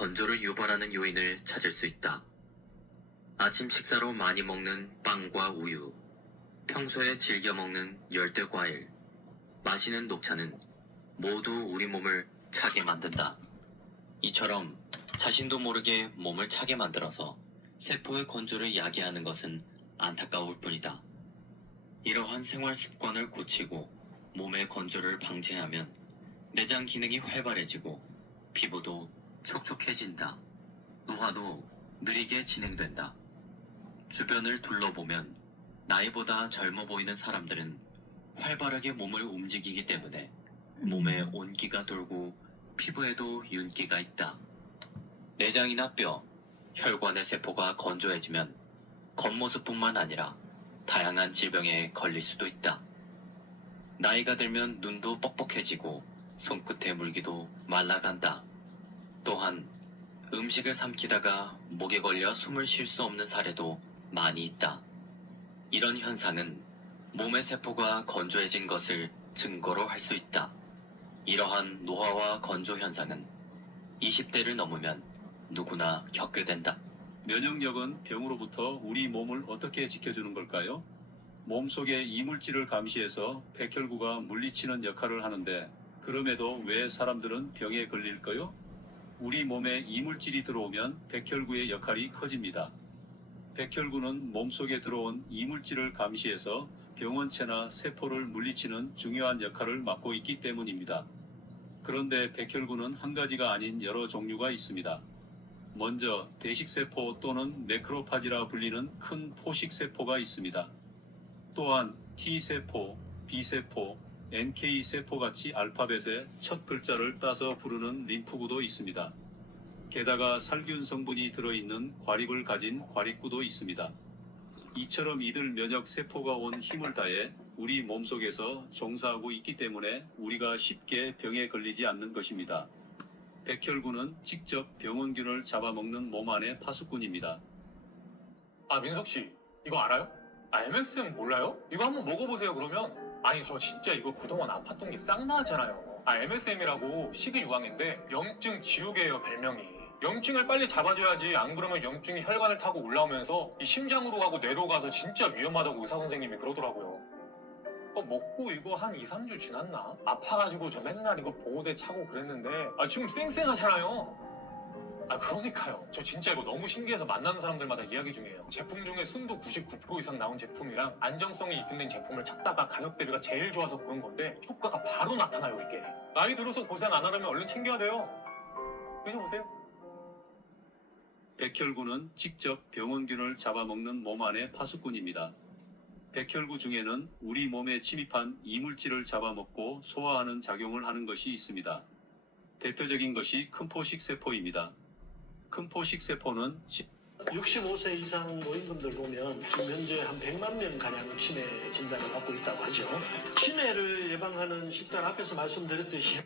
건조를 유발하는 요인을 찾을 수 있다. 아침 식사로 많이 먹는 빵과 우유, 평소에 즐겨 먹는 열대 과일, 마시는 녹차는 모두 우리 몸을 차게 만든다. 이처럼 자신도 모르게 몸을 차게 만들어서 세포의 건조를 야기하는 것은 안타까울 뿐이다. 이러한 생활 습관을 고치고 몸의 건조를 방지하면 내장 기능이 활발해지고 피부도 촉촉해진다. 노화도 느리게 진행된다. 주변을 둘러보면 나이보다 젊어 보이는 사람들은 활발하게 몸을 움직이기 때문에 몸에 온기가 돌고 피부에도 윤기가 있다. 내장이나 뼈, 혈관의 세포가 건조해지면 겉모습뿐만 아니라 다양한 질병에 걸릴 수도 있다. 나이가 들면 눈도 뻑뻑해지고 손끝에 물기도 말라간다. 또한 음식을 삼키다가 목에 걸려 숨을 쉴 수 없는 사례도 많이 있다. 이런 현상은 몸의 세포가 건조해진 것을 증거로 할 수 있다. 이러한 노화와 건조 현상은 20대를 넘으면 누구나 겪게 된다. 면역력은 병으로부터 우리 몸을 어떻게 지켜주는 걸까요? 몸속의 이물질을 감시해서 백혈구가 물리치는 역할을 하는데 그럼에도 왜 사람들은 병에 걸릴까요? 우리 몸에 이물질이 들어오면 백혈구의 역할이 커집니다. 백혈구는 몸속에 들어온 이물질을 감시해서 병원체나 세포를 물리치는 중요한 역할을 맡고 있기 때문입니다. 그런데 백혈구는 한 가지가 아닌 여러 종류가 있습니다. 먼저 대식세포 또는 매크로파지라 불리는 큰 포식세포가 있습니다. 또한 T세포, B세포, NK세포 같이 알파벳의 첫 글자를 따서 부르는 림프구도 있습니다. 게다가 살균 성분이 들어있는 과립을 가진 과립구도 있습니다. 이처럼 이들 면역 세포가 온 힘을 다해 우리 몸속에서 종사하고 있기 때문에 우리가 쉽게 병에 걸리지 않는 것입니다. 백혈구는 직접 병원균을 잡아먹는 몸 안의 파수꾼입니다. 아, 민석씨, 이거 알아요? 아, MSM 몰라요? 이거 한번 먹어보세요, 그러면. 아니, 저 진짜 이거 그동안 아팠던 게 싹나았잖아요. 아, MSM이라고 식이유황인데 염증 지우개예요, 별명이. 염증을 빨리 잡아줘야지, 안 그러면 염증이 혈관을 타고 올라오면서 이 심장으로 가고 뇌로 가서 진짜 위험하다고 의사 선생님이 그러더라고요. 먹고 이거 한 2, 3주 지났나? 아파가지고 저 맨날 이거 보호대 차고 그랬는데 아, 지금 쌩쌩하잖아요. 아, 그러니까요. 저 진짜 이거 너무 신기해서 만나는 사람들마다 이야기 중이에요. 제품 중에 순도 99% 이상 나온 제품이랑 안정성이 입증된 제품을 찾다가 가격 대비가 제일 좋아서 고른 건데 효과가 바로 나타나요, 이게. 나이 들어서 고생 안 하려면 얼른 챙겨야 돼요. 드셔보세요. 백혈구는 직접 병원균을 잡아먹는 몸 안의 파수꾼입니다. 백혈구 중에는 우리 몸에 침입한 이물질을 잡아먹고 소화하는 작용을 하는 것이 있습니다. 대표적인 것이 큰포식세포입니다. 큰포식세포는 65세 이상 노인분들 보면 지금 현재 한 100만 명 가량 치매 진단을 받고 있다고 하죠. 치매를 예방하는 식단 앞에서 말씀드렸듯이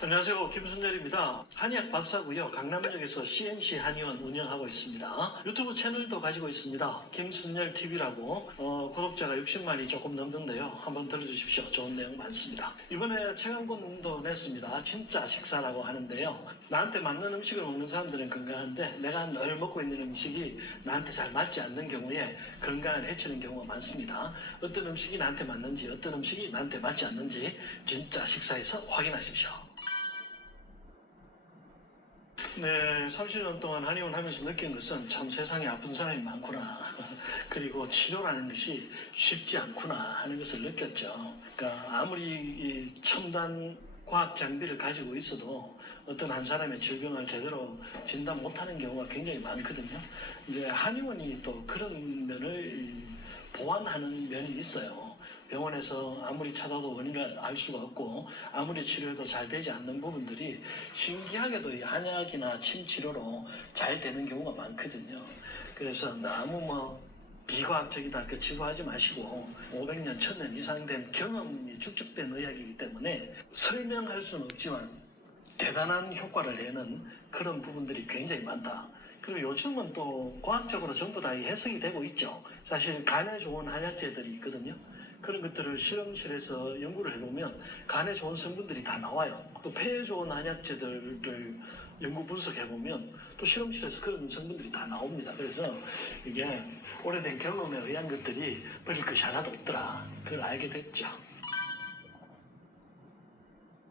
안녕하세요. 김순열입니다. 한의학 박사고요. 강남역에서 CNC 한의원 운영하고 있습니다. 유튜브 채널도 가지고 있습니다. 김순열 TV라고 구독자가 60만이 조금 넘는데요. 한번 들어주십시오. 좋은 내용 많습니다. 이번에 책 한 권도 냈습니다. 진짜 식사라고 하는데요. 나한테 맞는 음식을 먹는 사람들은 건강한데 내가 늘 먹고 있는 음식이 나한테 잘 맞지 않는 경우에 건강을 해치는 경우가 많습니다. 어떤 음식이 나한테 맞는지 어떤 음식이 나한테 맞지 않는지 진짜 식사에서 확인하십시오. 네, 30년 동안 한의원 하면서 느낀 것은 참 세상에 아픈 사람이 많구나. 그리고 치료라는 것이 쉽지 않구나 하는 것을 느꼈죠. 그러니까 아무리 이 첨단 과학 장비를 가지고 있어도 어떤 한 사람의 질병을 제대로 진단 못하는 경우가 굉장히 많거든요. 이제 한의원이 또 그런 면을 보완하는 면이 있어요. 병원에서 아무리 찾아도 원인을 알 수가 없고 아무리 치료해도 잘 되지 않는 부분들이 신기하게도 이 한약이나 침치료로 잘 되는 경우가 많거든요. 그래서 너무 비과학적이다 그 치부하지 마시고 500년, 1000년 이상 된 경험이 축적된 의학이기 때문에 설명할 수는 없지만 대단한 효과를 내는 그런 부분들이 굉장히 많다. 그리고 요즘은 또 과학적으로 전부 다 해석이 되고 있죠. 사실 간에 좋은 한약재들이 있거든요. 그런 것들을 실험실에서 연구를 해보면 간에 좋은 성분들이 다 나와요. 또 폐에 좋은 한약재들을 연구 분석해보면 또 실험실에서 그런 성분들이 다 나옵니다. 그래서 이게 오래된 경험에 의한 것들이 버릴 것이 하나도 없더라. 그걸 알게 됐죠.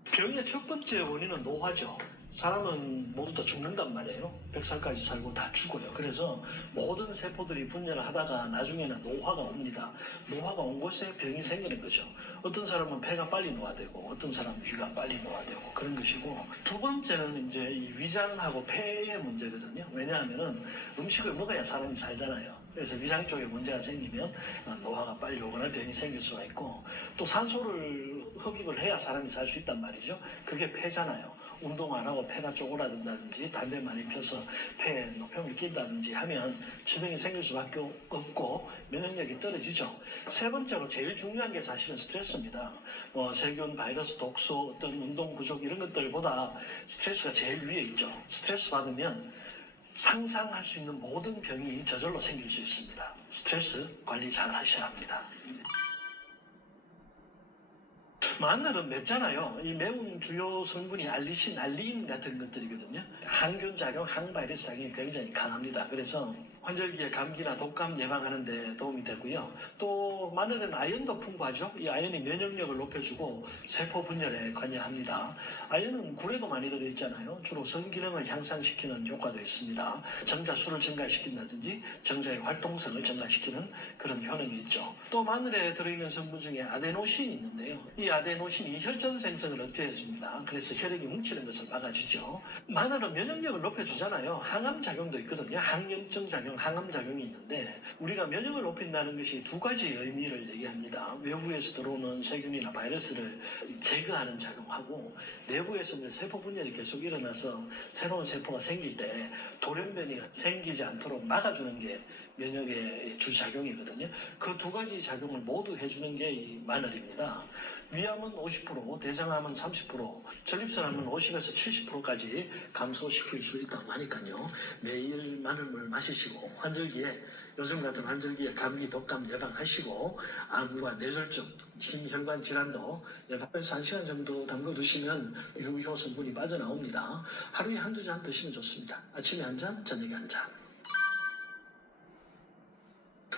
병의 첫 번째 원인은 노화죠. 사람은 모두 다 죽는단 말이에요. 100살까지 살고 다 죽어요. 그래서 모든 세포들이 분열을 하다가 나중에는 노화가 옵니다. 노화가 온 곳에 병이 생기는 거죠. 어떤 사람은 폐가 빨리 노화되고 어떤 사람은 위가 빨리 노화되고 그런 것이고, 두 번째는 이제 이 위장하고 폐의 문제거든요. 왜냐하면 음식을 먹어야 사람이 살잖아요. 그래서 위장 쪽에 문제가 생기면 노화가 빨리 오거나 병이 생길 수가 있고, 또 산소를 흡입을 해야 사람이 살 수 있단 말이죠. 그게 폐잖아요. 운동 안 하고 폐가 쪼그라든다든지 담배 많이 펴서 폐에 노폐물이 낀다든지 하면 질병이 생길 수밖에 없고 면역력이 떨어지죠. 세 번째로 제일 중요한 게 사실은 스트레스입니다. 세균, 바이러스, 독소, 어떤 운동 부족 이런 것들보다 스트레스가 제일 위에 있죠. 스트레스 받으면 상상할 수 있는 모든 병이 저절로 생길 수 있습니다. 스트레스 관리 잘 하셔야 합니다. 마늘은 맵잖아요. 이 매운 주요 성분이 알리신, 알리인 같은 것들이거든요. 항균 작용, 항바이러스 작용이 굉장히 강합니다. 그래서 환절기에 감기나 독감 예방하는 데 도움이 되고요. 또 마늘은 아연도 풍부하죠. 이 아연이 면역력을 높여주고 세포 분열에 관여합니다. 아연은 굴에도 많이 들어있잖아요. 주로 성기능을 향상시키는 효과도 있습니다. 정자수를 증가시킨다든지 정자의 활동성을 증가시키는 그런 효능이 있죠. 또 마늘에 들어있는 성분 중에 아데노신이 있는데요. 이 아데노신이 혈전 생성을 억제해줍니다. 그래서 혈액이 뭉치는 것을 막아주죠. 마늘은 면역력을 높여주잖아요. 항암 작용도 있거든요. 항염증 작용, 항암 작용이 있는데 우리가 면역을 높인다는 것이 두 가지 의미를 얘기합니다. 외부에서 들어오는 세균이나 바이러스를 제거하는 작용하고, 내부에서 이제 세포 분열이 계속 일어나서 새로운 세포가 생길 때 돌연변이가 생기지 않도록 막아주는 게 면역의 주작용이거든요. 그 두 가지 작용을 모두 해주는 게 이 마늘입니다. 위암은 50%, 대장암은 30%, 전립선암은 50에서 70%까지 감소시킬 수 있다고 하니까요. 매일 마늘물 마시시고 환절기에, 요즘 같은 환절기에 감기, 독감 예방하시고 암과 뇌졸중, 심혈관 질환도 예방해서 1시간 정도 담궈 두시면 유효 성분이 빠져나옵니다. 하루에 한두 잔 드시면 좋습니다. 아침에 한 잔, 저녁에 한 잔.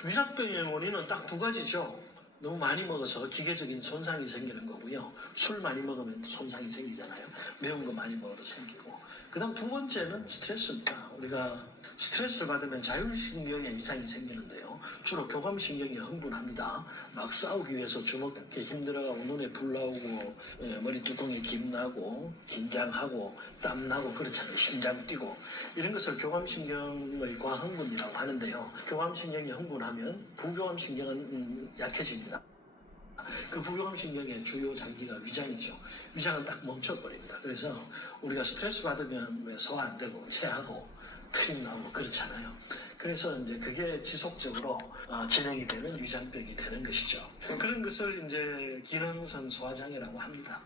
위장병의 원인은 딱 두 가지죠. 너무 많이 먹어서 기계적인 손상이 생기는 거고요. 술 많이 먹으면 손상이 생기잖아요. 매운 거 많이 먹어도 생기고. 그 다음 두 번째는 스트레스입니다. 우리가 스트레스를 받으면 자율신경에 이상이 생기는데요. 주로 교감신경이 흥분합니다. 막 싸우기 위해서 주먹에 힘들어가고 눈에 불 나오고 머리 뚜껑에 김 나고 긴장하고 땀 나고 그렇잖아요. 심장 뛰고. 이런 것을 교감신경의 과흥분이라고 하는데요. 교감신경이 흥분하면 부교감신경은 약해집니다. 그 부교감신경의 주요 장기가 위장이죠. 위장은 딱 멈춰버립니다. 그래서 우리가 스트레스 받으면 왜 소화 안 되고 체하고 트림 나오고 그렇잖아요. 그래서 이제 그게 지속적으로 진행이 되는 위장병이 되는 것이죠. 그런 것을 이제 기능성 소화장애라고 합니다.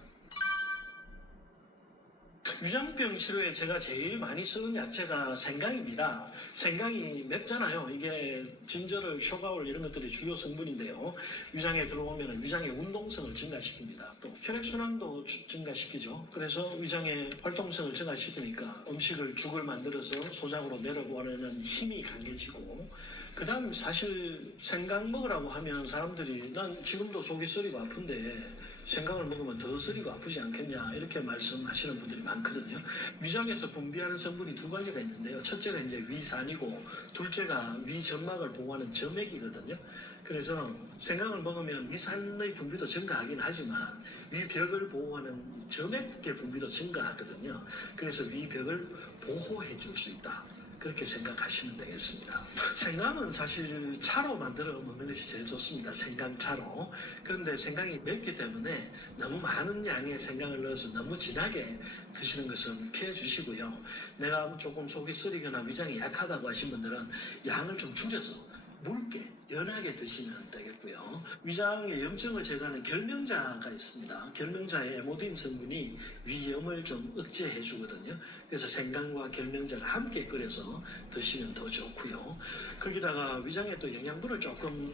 위장병 치료에 제가 제일 많이 쓰는 약재가 생강입니다. 생강이 맵잖아요. 이게 진저를, 쇼가올 이런 것들이 주요 성분인데요. 위장에 들어오면 위장의 운동성을 증가시킵니다. 또 혈액순환도 증가시키죠. 그래서 위장의 활동성을 증가시키니까 음식을, 죽을 만들어서 소장으로 내려보내는 힘이 강해지고, 그 다음 사실 생강 먹으라고 하면 사람들이 난 지금도 속이 쓰리고 아픈데 생강을 먹으면 더 쓰리고 아프지 않겠냐 이렇게 말씀하시는 분들이 많거든요. 위장에서 분비하는 성분이 두 가지가 있는데요. 첫째가 이제 위산이고 둘째가 위점막을 보호하는 점액이거든요. 그래서 생강을 먹으면 위산의 분비도 증가하긴 하지만 위벽을 보호하는 점액의 분비도 증가하거든요. 그래서 위벽을 보호해 줄 수 있다. 그렇게 생각하시면 되겠습니다. 생강은 사실 차로 만들어 먹는 것이 제일 좋습니다. 생강차로. 그런데 생강이 맵기 때문에 너무 많은 양의 생강을 넣어서 너무 진하게 드시는 것은 피해 주시고요. 내가 조금 속이 쓰리거나 위장이 약하다고 하신 분들은 양을 좀 줄여서 묽게 연하게 드시면 되겠고요. 위장의 염증을 제거하는 결명자가 있습니다. 결명자의 에모딘 성분이 위염을 좀 억제해 주거든요. 그래서 생강과 결명자를 함께 끓여서 드시면 더 좋고요. 거기다가 위장에 또 영양분을 조금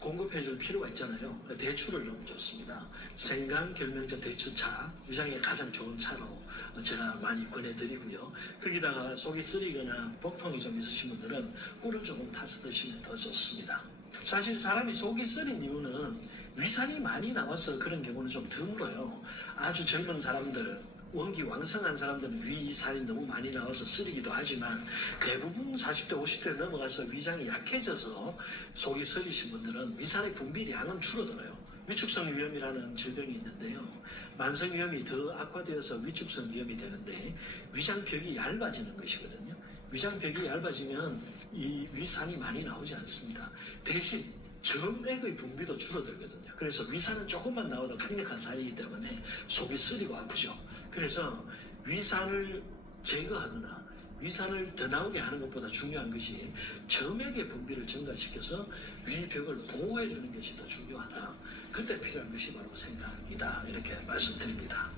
공급해 줄 필요가 있잖아요. 대추를 넣으면 좋습니다. 생강, 결명자, 대추차, 위장에 가장 좋은 차로 제가 많이 권해드리고요. 거기다가 속이 쓰리거나 복통이 좀 있으신 분들은 꿀을 조금 타서 드시면 더 좋습니다. 사실 사람이 속이 쓰린 이유는 위산이 많이 나와서 그런 경우는 좀 드물어요. 아주 젊은 사람들, 원기 왕성한 사람들은 위산이 너무 많이 나와서 쓰리기도 하지만 대부분 40대 50대 넘어가서 위장이 약해져서 속이 쓰리신 분들은 위산의 분비량은 줄어들어요. 위축성 위염이라는 질병이 있는데요. 만성 위염이 더 악화되어서 위축성 위염이 되는데 위장벽이 얇아지는 것이거든요. 위장벽이 얇아지면 이 위산이 많이 나오지 않습니다. 대신 점액의 분비도 줄어들거든요. 그래서 위산은 조금만 나와도 강력한 산이기 때문에 속이 쓰리고 아프죠. 그래서 위산을 제거하거나 위산을 더 나오게 하는 것보다 중요한 것이 점액의 분비를 증가시켜서 위벽을 보호해 주는 것이 더 중요하다. 그때 필요한 것이 바로 생강이다. 이렇게 말씀드립니다.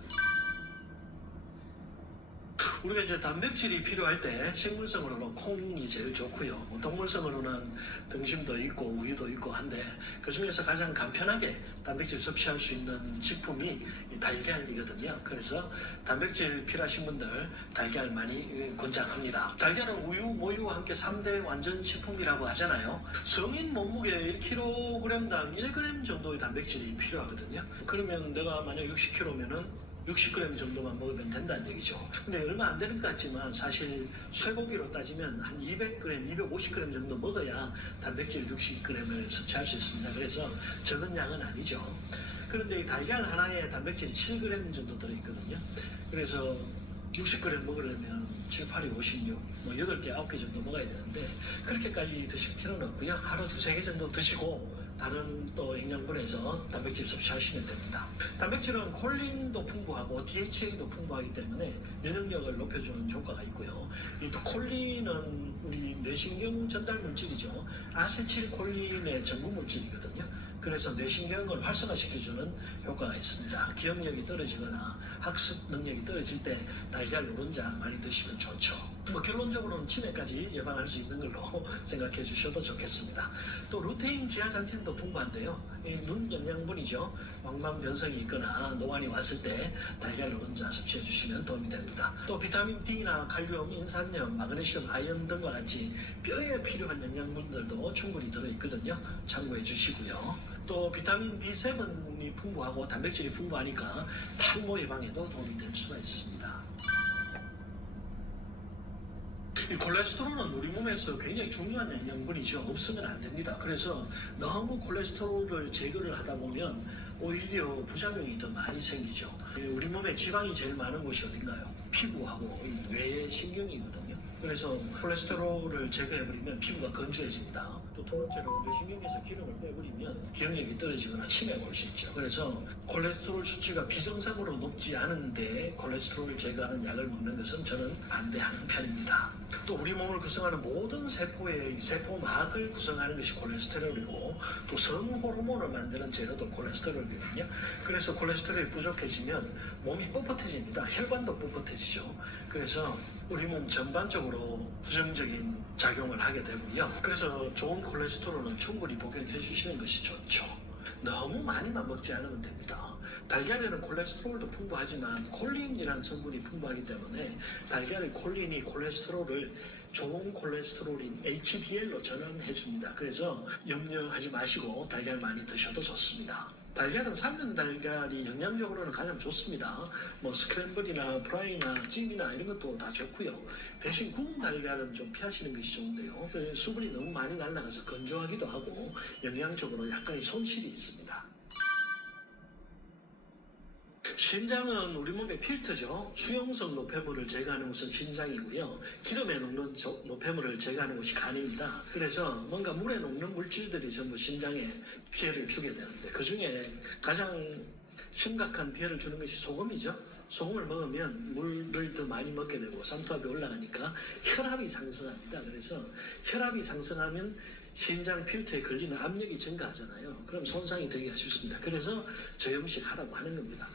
우리가 이제 단백질이 필요할 때 식물성으로는 콩이 제일 좋고요. 동물성으로는 등심도 있고 우유도 있고 한데 그 중에서 가장 간편하게 단백질 섭취할 수 있는 식품이 달걀이거든요. 그래서 단백질 필요하신 분들 달걀 많이 권장합니다. 달걀은 우유, 모유와 함께 3대 완전 식품이라고 하잖아요. 성인 몸무게 1kg당 1g 정도의 단백질이 필요하거든요. 그러면 내가 만약 60kg면은 60g 정도만 먹으면 된다는 얘기죠. 근데 얼마 안 되는 것 같지만 사실 쇠고기로 따지면 한 200g, 250g 정도 먹어야 단백질 60g을 섭취할 수 있습니다. 그래서 적은 양은 아니죠. 그런데 이 달걀 하나에 단백질이 7g 정도 들어있거든요. 그래서 60g 먹으려면 7, 8이 56, 뭐 8개, 9개 정도 먹어야 되는데 그렇게까지 드실 필요는 없고요. 하루 2-3개 정도 드시고 다른 또 영양분에서 단백질 섭취하시면 됩니다. 단백질은 콜린도 풍부하고 DHA도 풍부하기 때문에 면역력을 높여주는 효과가 있고요. 또 콜린은 우리 뇌신경 전달 물질이죠. 아세틸콜린의 전구 물질이거든요. 그래서 뇌신경을 활성화시켜주는 효과가 있습니다. 기억력이 떨어지거나 학습 능력이 떨어질 때 달걀 노른자 많이 드시면 좋죠. 뭐 결론적으로는 치매까지 예방할 수 있는 걸로 생각해 주셔도 좋겠습니다. 또 루테인, 지아잔틴도 풍부한데요. 눈 영양분이죠. 왕만 변성이 있거나 노안이 왔을 때 달걀 노른자 섭취해 주시면 도움이 됩니다. 또 비타민 D나 칼륨, 인산염, 마그네슘, 아연 등과 같이 뼈에 필요한 영양분들도 충분히 들어있거든요. 참고해 주시고요. 또 비타민 B7이 풍부하고 단백질이 풍부하니까 탈모 예방에도 도움이 될 수가 있습니다. 이 콜레스테롤은 우리 몸에서 굉장히 중요한 영양분이죠. 없으면 안 됩니다. 그래서 너무 콜레스테롤을 제거를 하다 보면 오히려 부작용이 더 많이 생기죠. 우리 몸에 지방이 제일 많은 곳이 어딘가요? 피부하고 뇌의 신경이거든요. 그래서 콜레스테롤을 제거해버리면 피부가 건조해집니다. 또 두 번째로 뇌신경에서 기름을 빼버리면 기억력이 떨어지거나 치매가 올 수 있죠. 그래서 콜레스테롤 수치가 비정상으로 높지 않은데 콜레스테롤을 제거하는 약을 먹는 것은 저는 반대하는 편입니다. 또 우리 몸을 구성하는 모든 세포의 세포막을 구성하는 것이 콜레스테롤이고 또 성호르몬을 만드는 재료도 콜레스테롤이거든요. 그래서 콜레스테롤이 부족해지면 몸이 뻣뻣해집니다. 혈관도 뻣뻣해지죠. 그래서 우리 몸 전반적으로 부정적인 작용을 하게 되고요. 그래서 좋은 콜레스테롤은 충분히 복용해 주시는 것이 좋죠. 너무 많이만 먹지 않으면 됩니다. 달걀에는 콜레스테롤도 풍부하지만 콜린이라는 성분이 풍부하기 때문에 달걀의 콜린이 콜레스테롤을 좋은 콜레스테롤인 HDL로 전환해 줍니다. 그래서 염려하지 마시고 달걀 많이 드셔도 좋습니다. 달걀은 삶는 달걀이 영양적으로는 가장 좋습니다. 뭐 스크램블이나 프라이나 찜이나 이런 것도 다 좋고요. 대신 구운 달걀은 좀 피하시는 것이 좋은데요. 수분이 너무 많이 날아가서 건조하기도 하고 영양적으로 약간의 손실이 있습니다. 신장은 우리 몸의 필터죠. 수용성 노폐물을 제거하는 것은 신장이고요. 기름에 녹는 노폐물을 제거하는 것이 간입니다. 그래서 뭔가 물에 녹는 물질들이 전부 신장에 피해를 주게 되는데 그 중에 가장 심각한 피해를 주는 것이 소금이죠. 소금을 먹으면 물을 더 많이 먹게 되고 삼투압이 올라가니까 혈압이 상승합니다. 그래서 혈압이 상승하면 신장 필터에 걸리는 압력이 증가하잖아요. 그럼 손상이 되기가 쉽습니다. 그래서 저염식 하라고 하는 겁니다.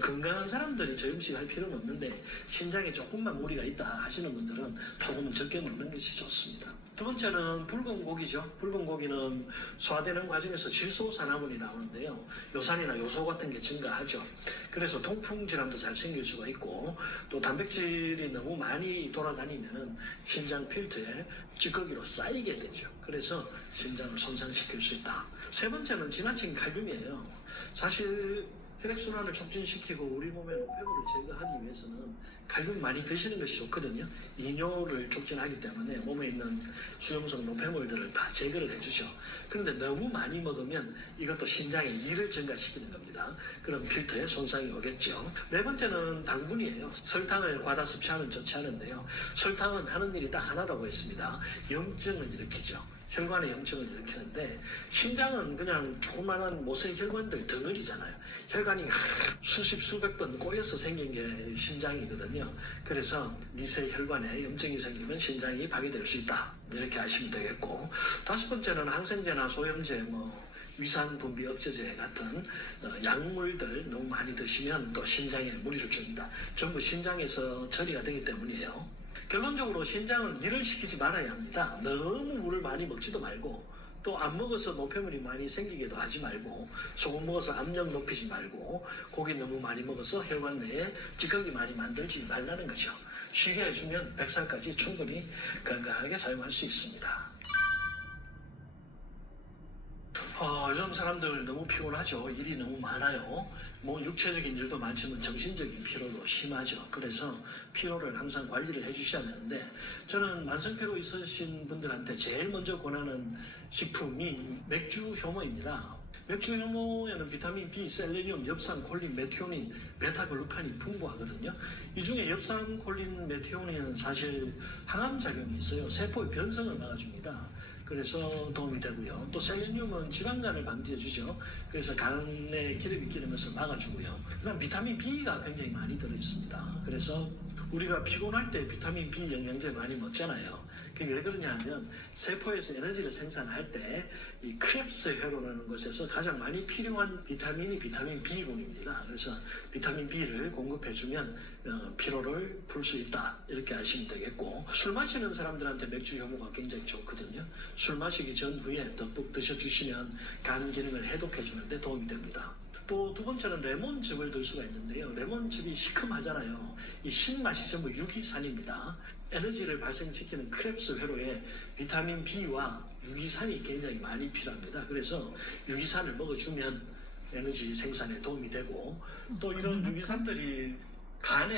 건강한 사람들이 저염식 할 필요는 없는데 신장에 조금만 무리가 있다 하시는 분들은 소금은 적게 먹는 것이 좋습니다. 두 번째는 붉은 고기죠. 붉은 고기는 소화되는 과정에서 질소산화물이 나오는데요. 요산이나 요소 같은 게 증가하죠. 그래서 통풍 질환도 잘 생길 수가 있고 또 단백질이 너무 많이 돌아다니면 신장 필터에 찌꺼기로 쌓이게 되죠. 그래서 신장을 손상시킬 수 있다. 세 번째는 지나친 칼륨이에요. 사실 혈액순환을 촉진시키고 우리 몸의 노폐물을 제거하기 위해서는 칼륨 많이 드시는 것이 좋거든요. 이뇨를 촉진하기 때문에 몸에 있는 수용성 노폐물들을 다 제거를 해주죠. 그런데 너무 많이 먹으면 이것도 신장의 이를 증가시키는 겁니다. 그럼 필터에 손상이 오겠죠. 네 번째는 당분이에요. 설탕을 과다 섭취하면 좋지 않은데요. 설탕은 하는 일이 딱 하나라고 했습니다. 염증을 일으키죠. 혈관의 염증을 일으키는데 신장은 그냥 조그만한 모세 혈관들 덩어리잖아요. 혈관이 수십 수백 번 꼬여서 생긴 게 신장이거든요. 그래서 미세 혈관에 염증이 생기면 신장이 파괴될 수 있다. 이렇게 아시면 되겠고 다섯 번째는 항생제나 소염제 위산 분비 억제제 같은 약물들 너무 많이 드시면 또 신장에 무리를 줍니다. 전부 신장에서 처리가 되기 때문이에요. 결론적으로 신장은 일을 시키지 말아야 합니다. 너무 물을 많이 먹지도 말고 또 안 먹어서 노폐물이 많이 생기게도 하지 말고 소금 먹어서 압력 높이지 말고 고기 너무 많이 먹어서 혈관 내에 찌꺼기 많이 만들지 말라는 거죠. 쉬게 해주면 100살까지 충분히 건강하게 사용할 수 있습니다. 요즘 사람들 너무 피곤하죠. 일이 너무 많아요. 육체적인 일도 많지만 정신적인 피로도 심하죠. 그래서 피로를 항상 관리를 해주셔야 되는데 저는 만성피로 있으신 분들한테 제일 먼저 권하는 식품이 맥주 효모입니다. 맥주 효모에는 비타민 B, 셀레늄, 엽산, 콜린, 메티오닌, 베타글루칸이 풍부하거든요. 이 중에 엽산, 콜린, 메티오닌은 사실 항암 작용이 있어요. 세포의 변성을 막아줍니다. 그래서 도움이 되고요. 또 셀레늄은 지방간을 방지해주죠. 그래서 간에 기름이 끼는 것을 막아주고요. 그다음 비타민 B가 굉장히 많이 들어있습니다. 그래서 우리가 피곤할 때 비타민 B 영양제 많이 먹잖아요. 그게 왜 그러냐 하면 세포에서 에너지를 생산할 때 이 크랩스 회로라는 곳에서 가장 많이 필요한 비타민이 비타민 B군입니다. 그래서 비타민 B를 공급해주면 피로를 풀 수 있다. 이렇게 아시면 되겠고 술 마시는 사람들한테 맥주 효모가 굉장히 좋거든요. 술 마시기 전후에 듬뿍 드셔주시면 간 기능을 해독해주는데 도움이 됩니다. 또 두 번째는 레몬즙을 들 수가 있는데요. 레몬즙이 시큼하잖아요. 이 신맛이 전부 유기산입니다. 에너지를 발생시키는 크랩스 회로에 비타민 B와 유기산이 굉장히 많이 필요합니다. 그래서 유기산을 먹어주면 에너지 생산에 도움이 되고 또 이런 유기산들이 간에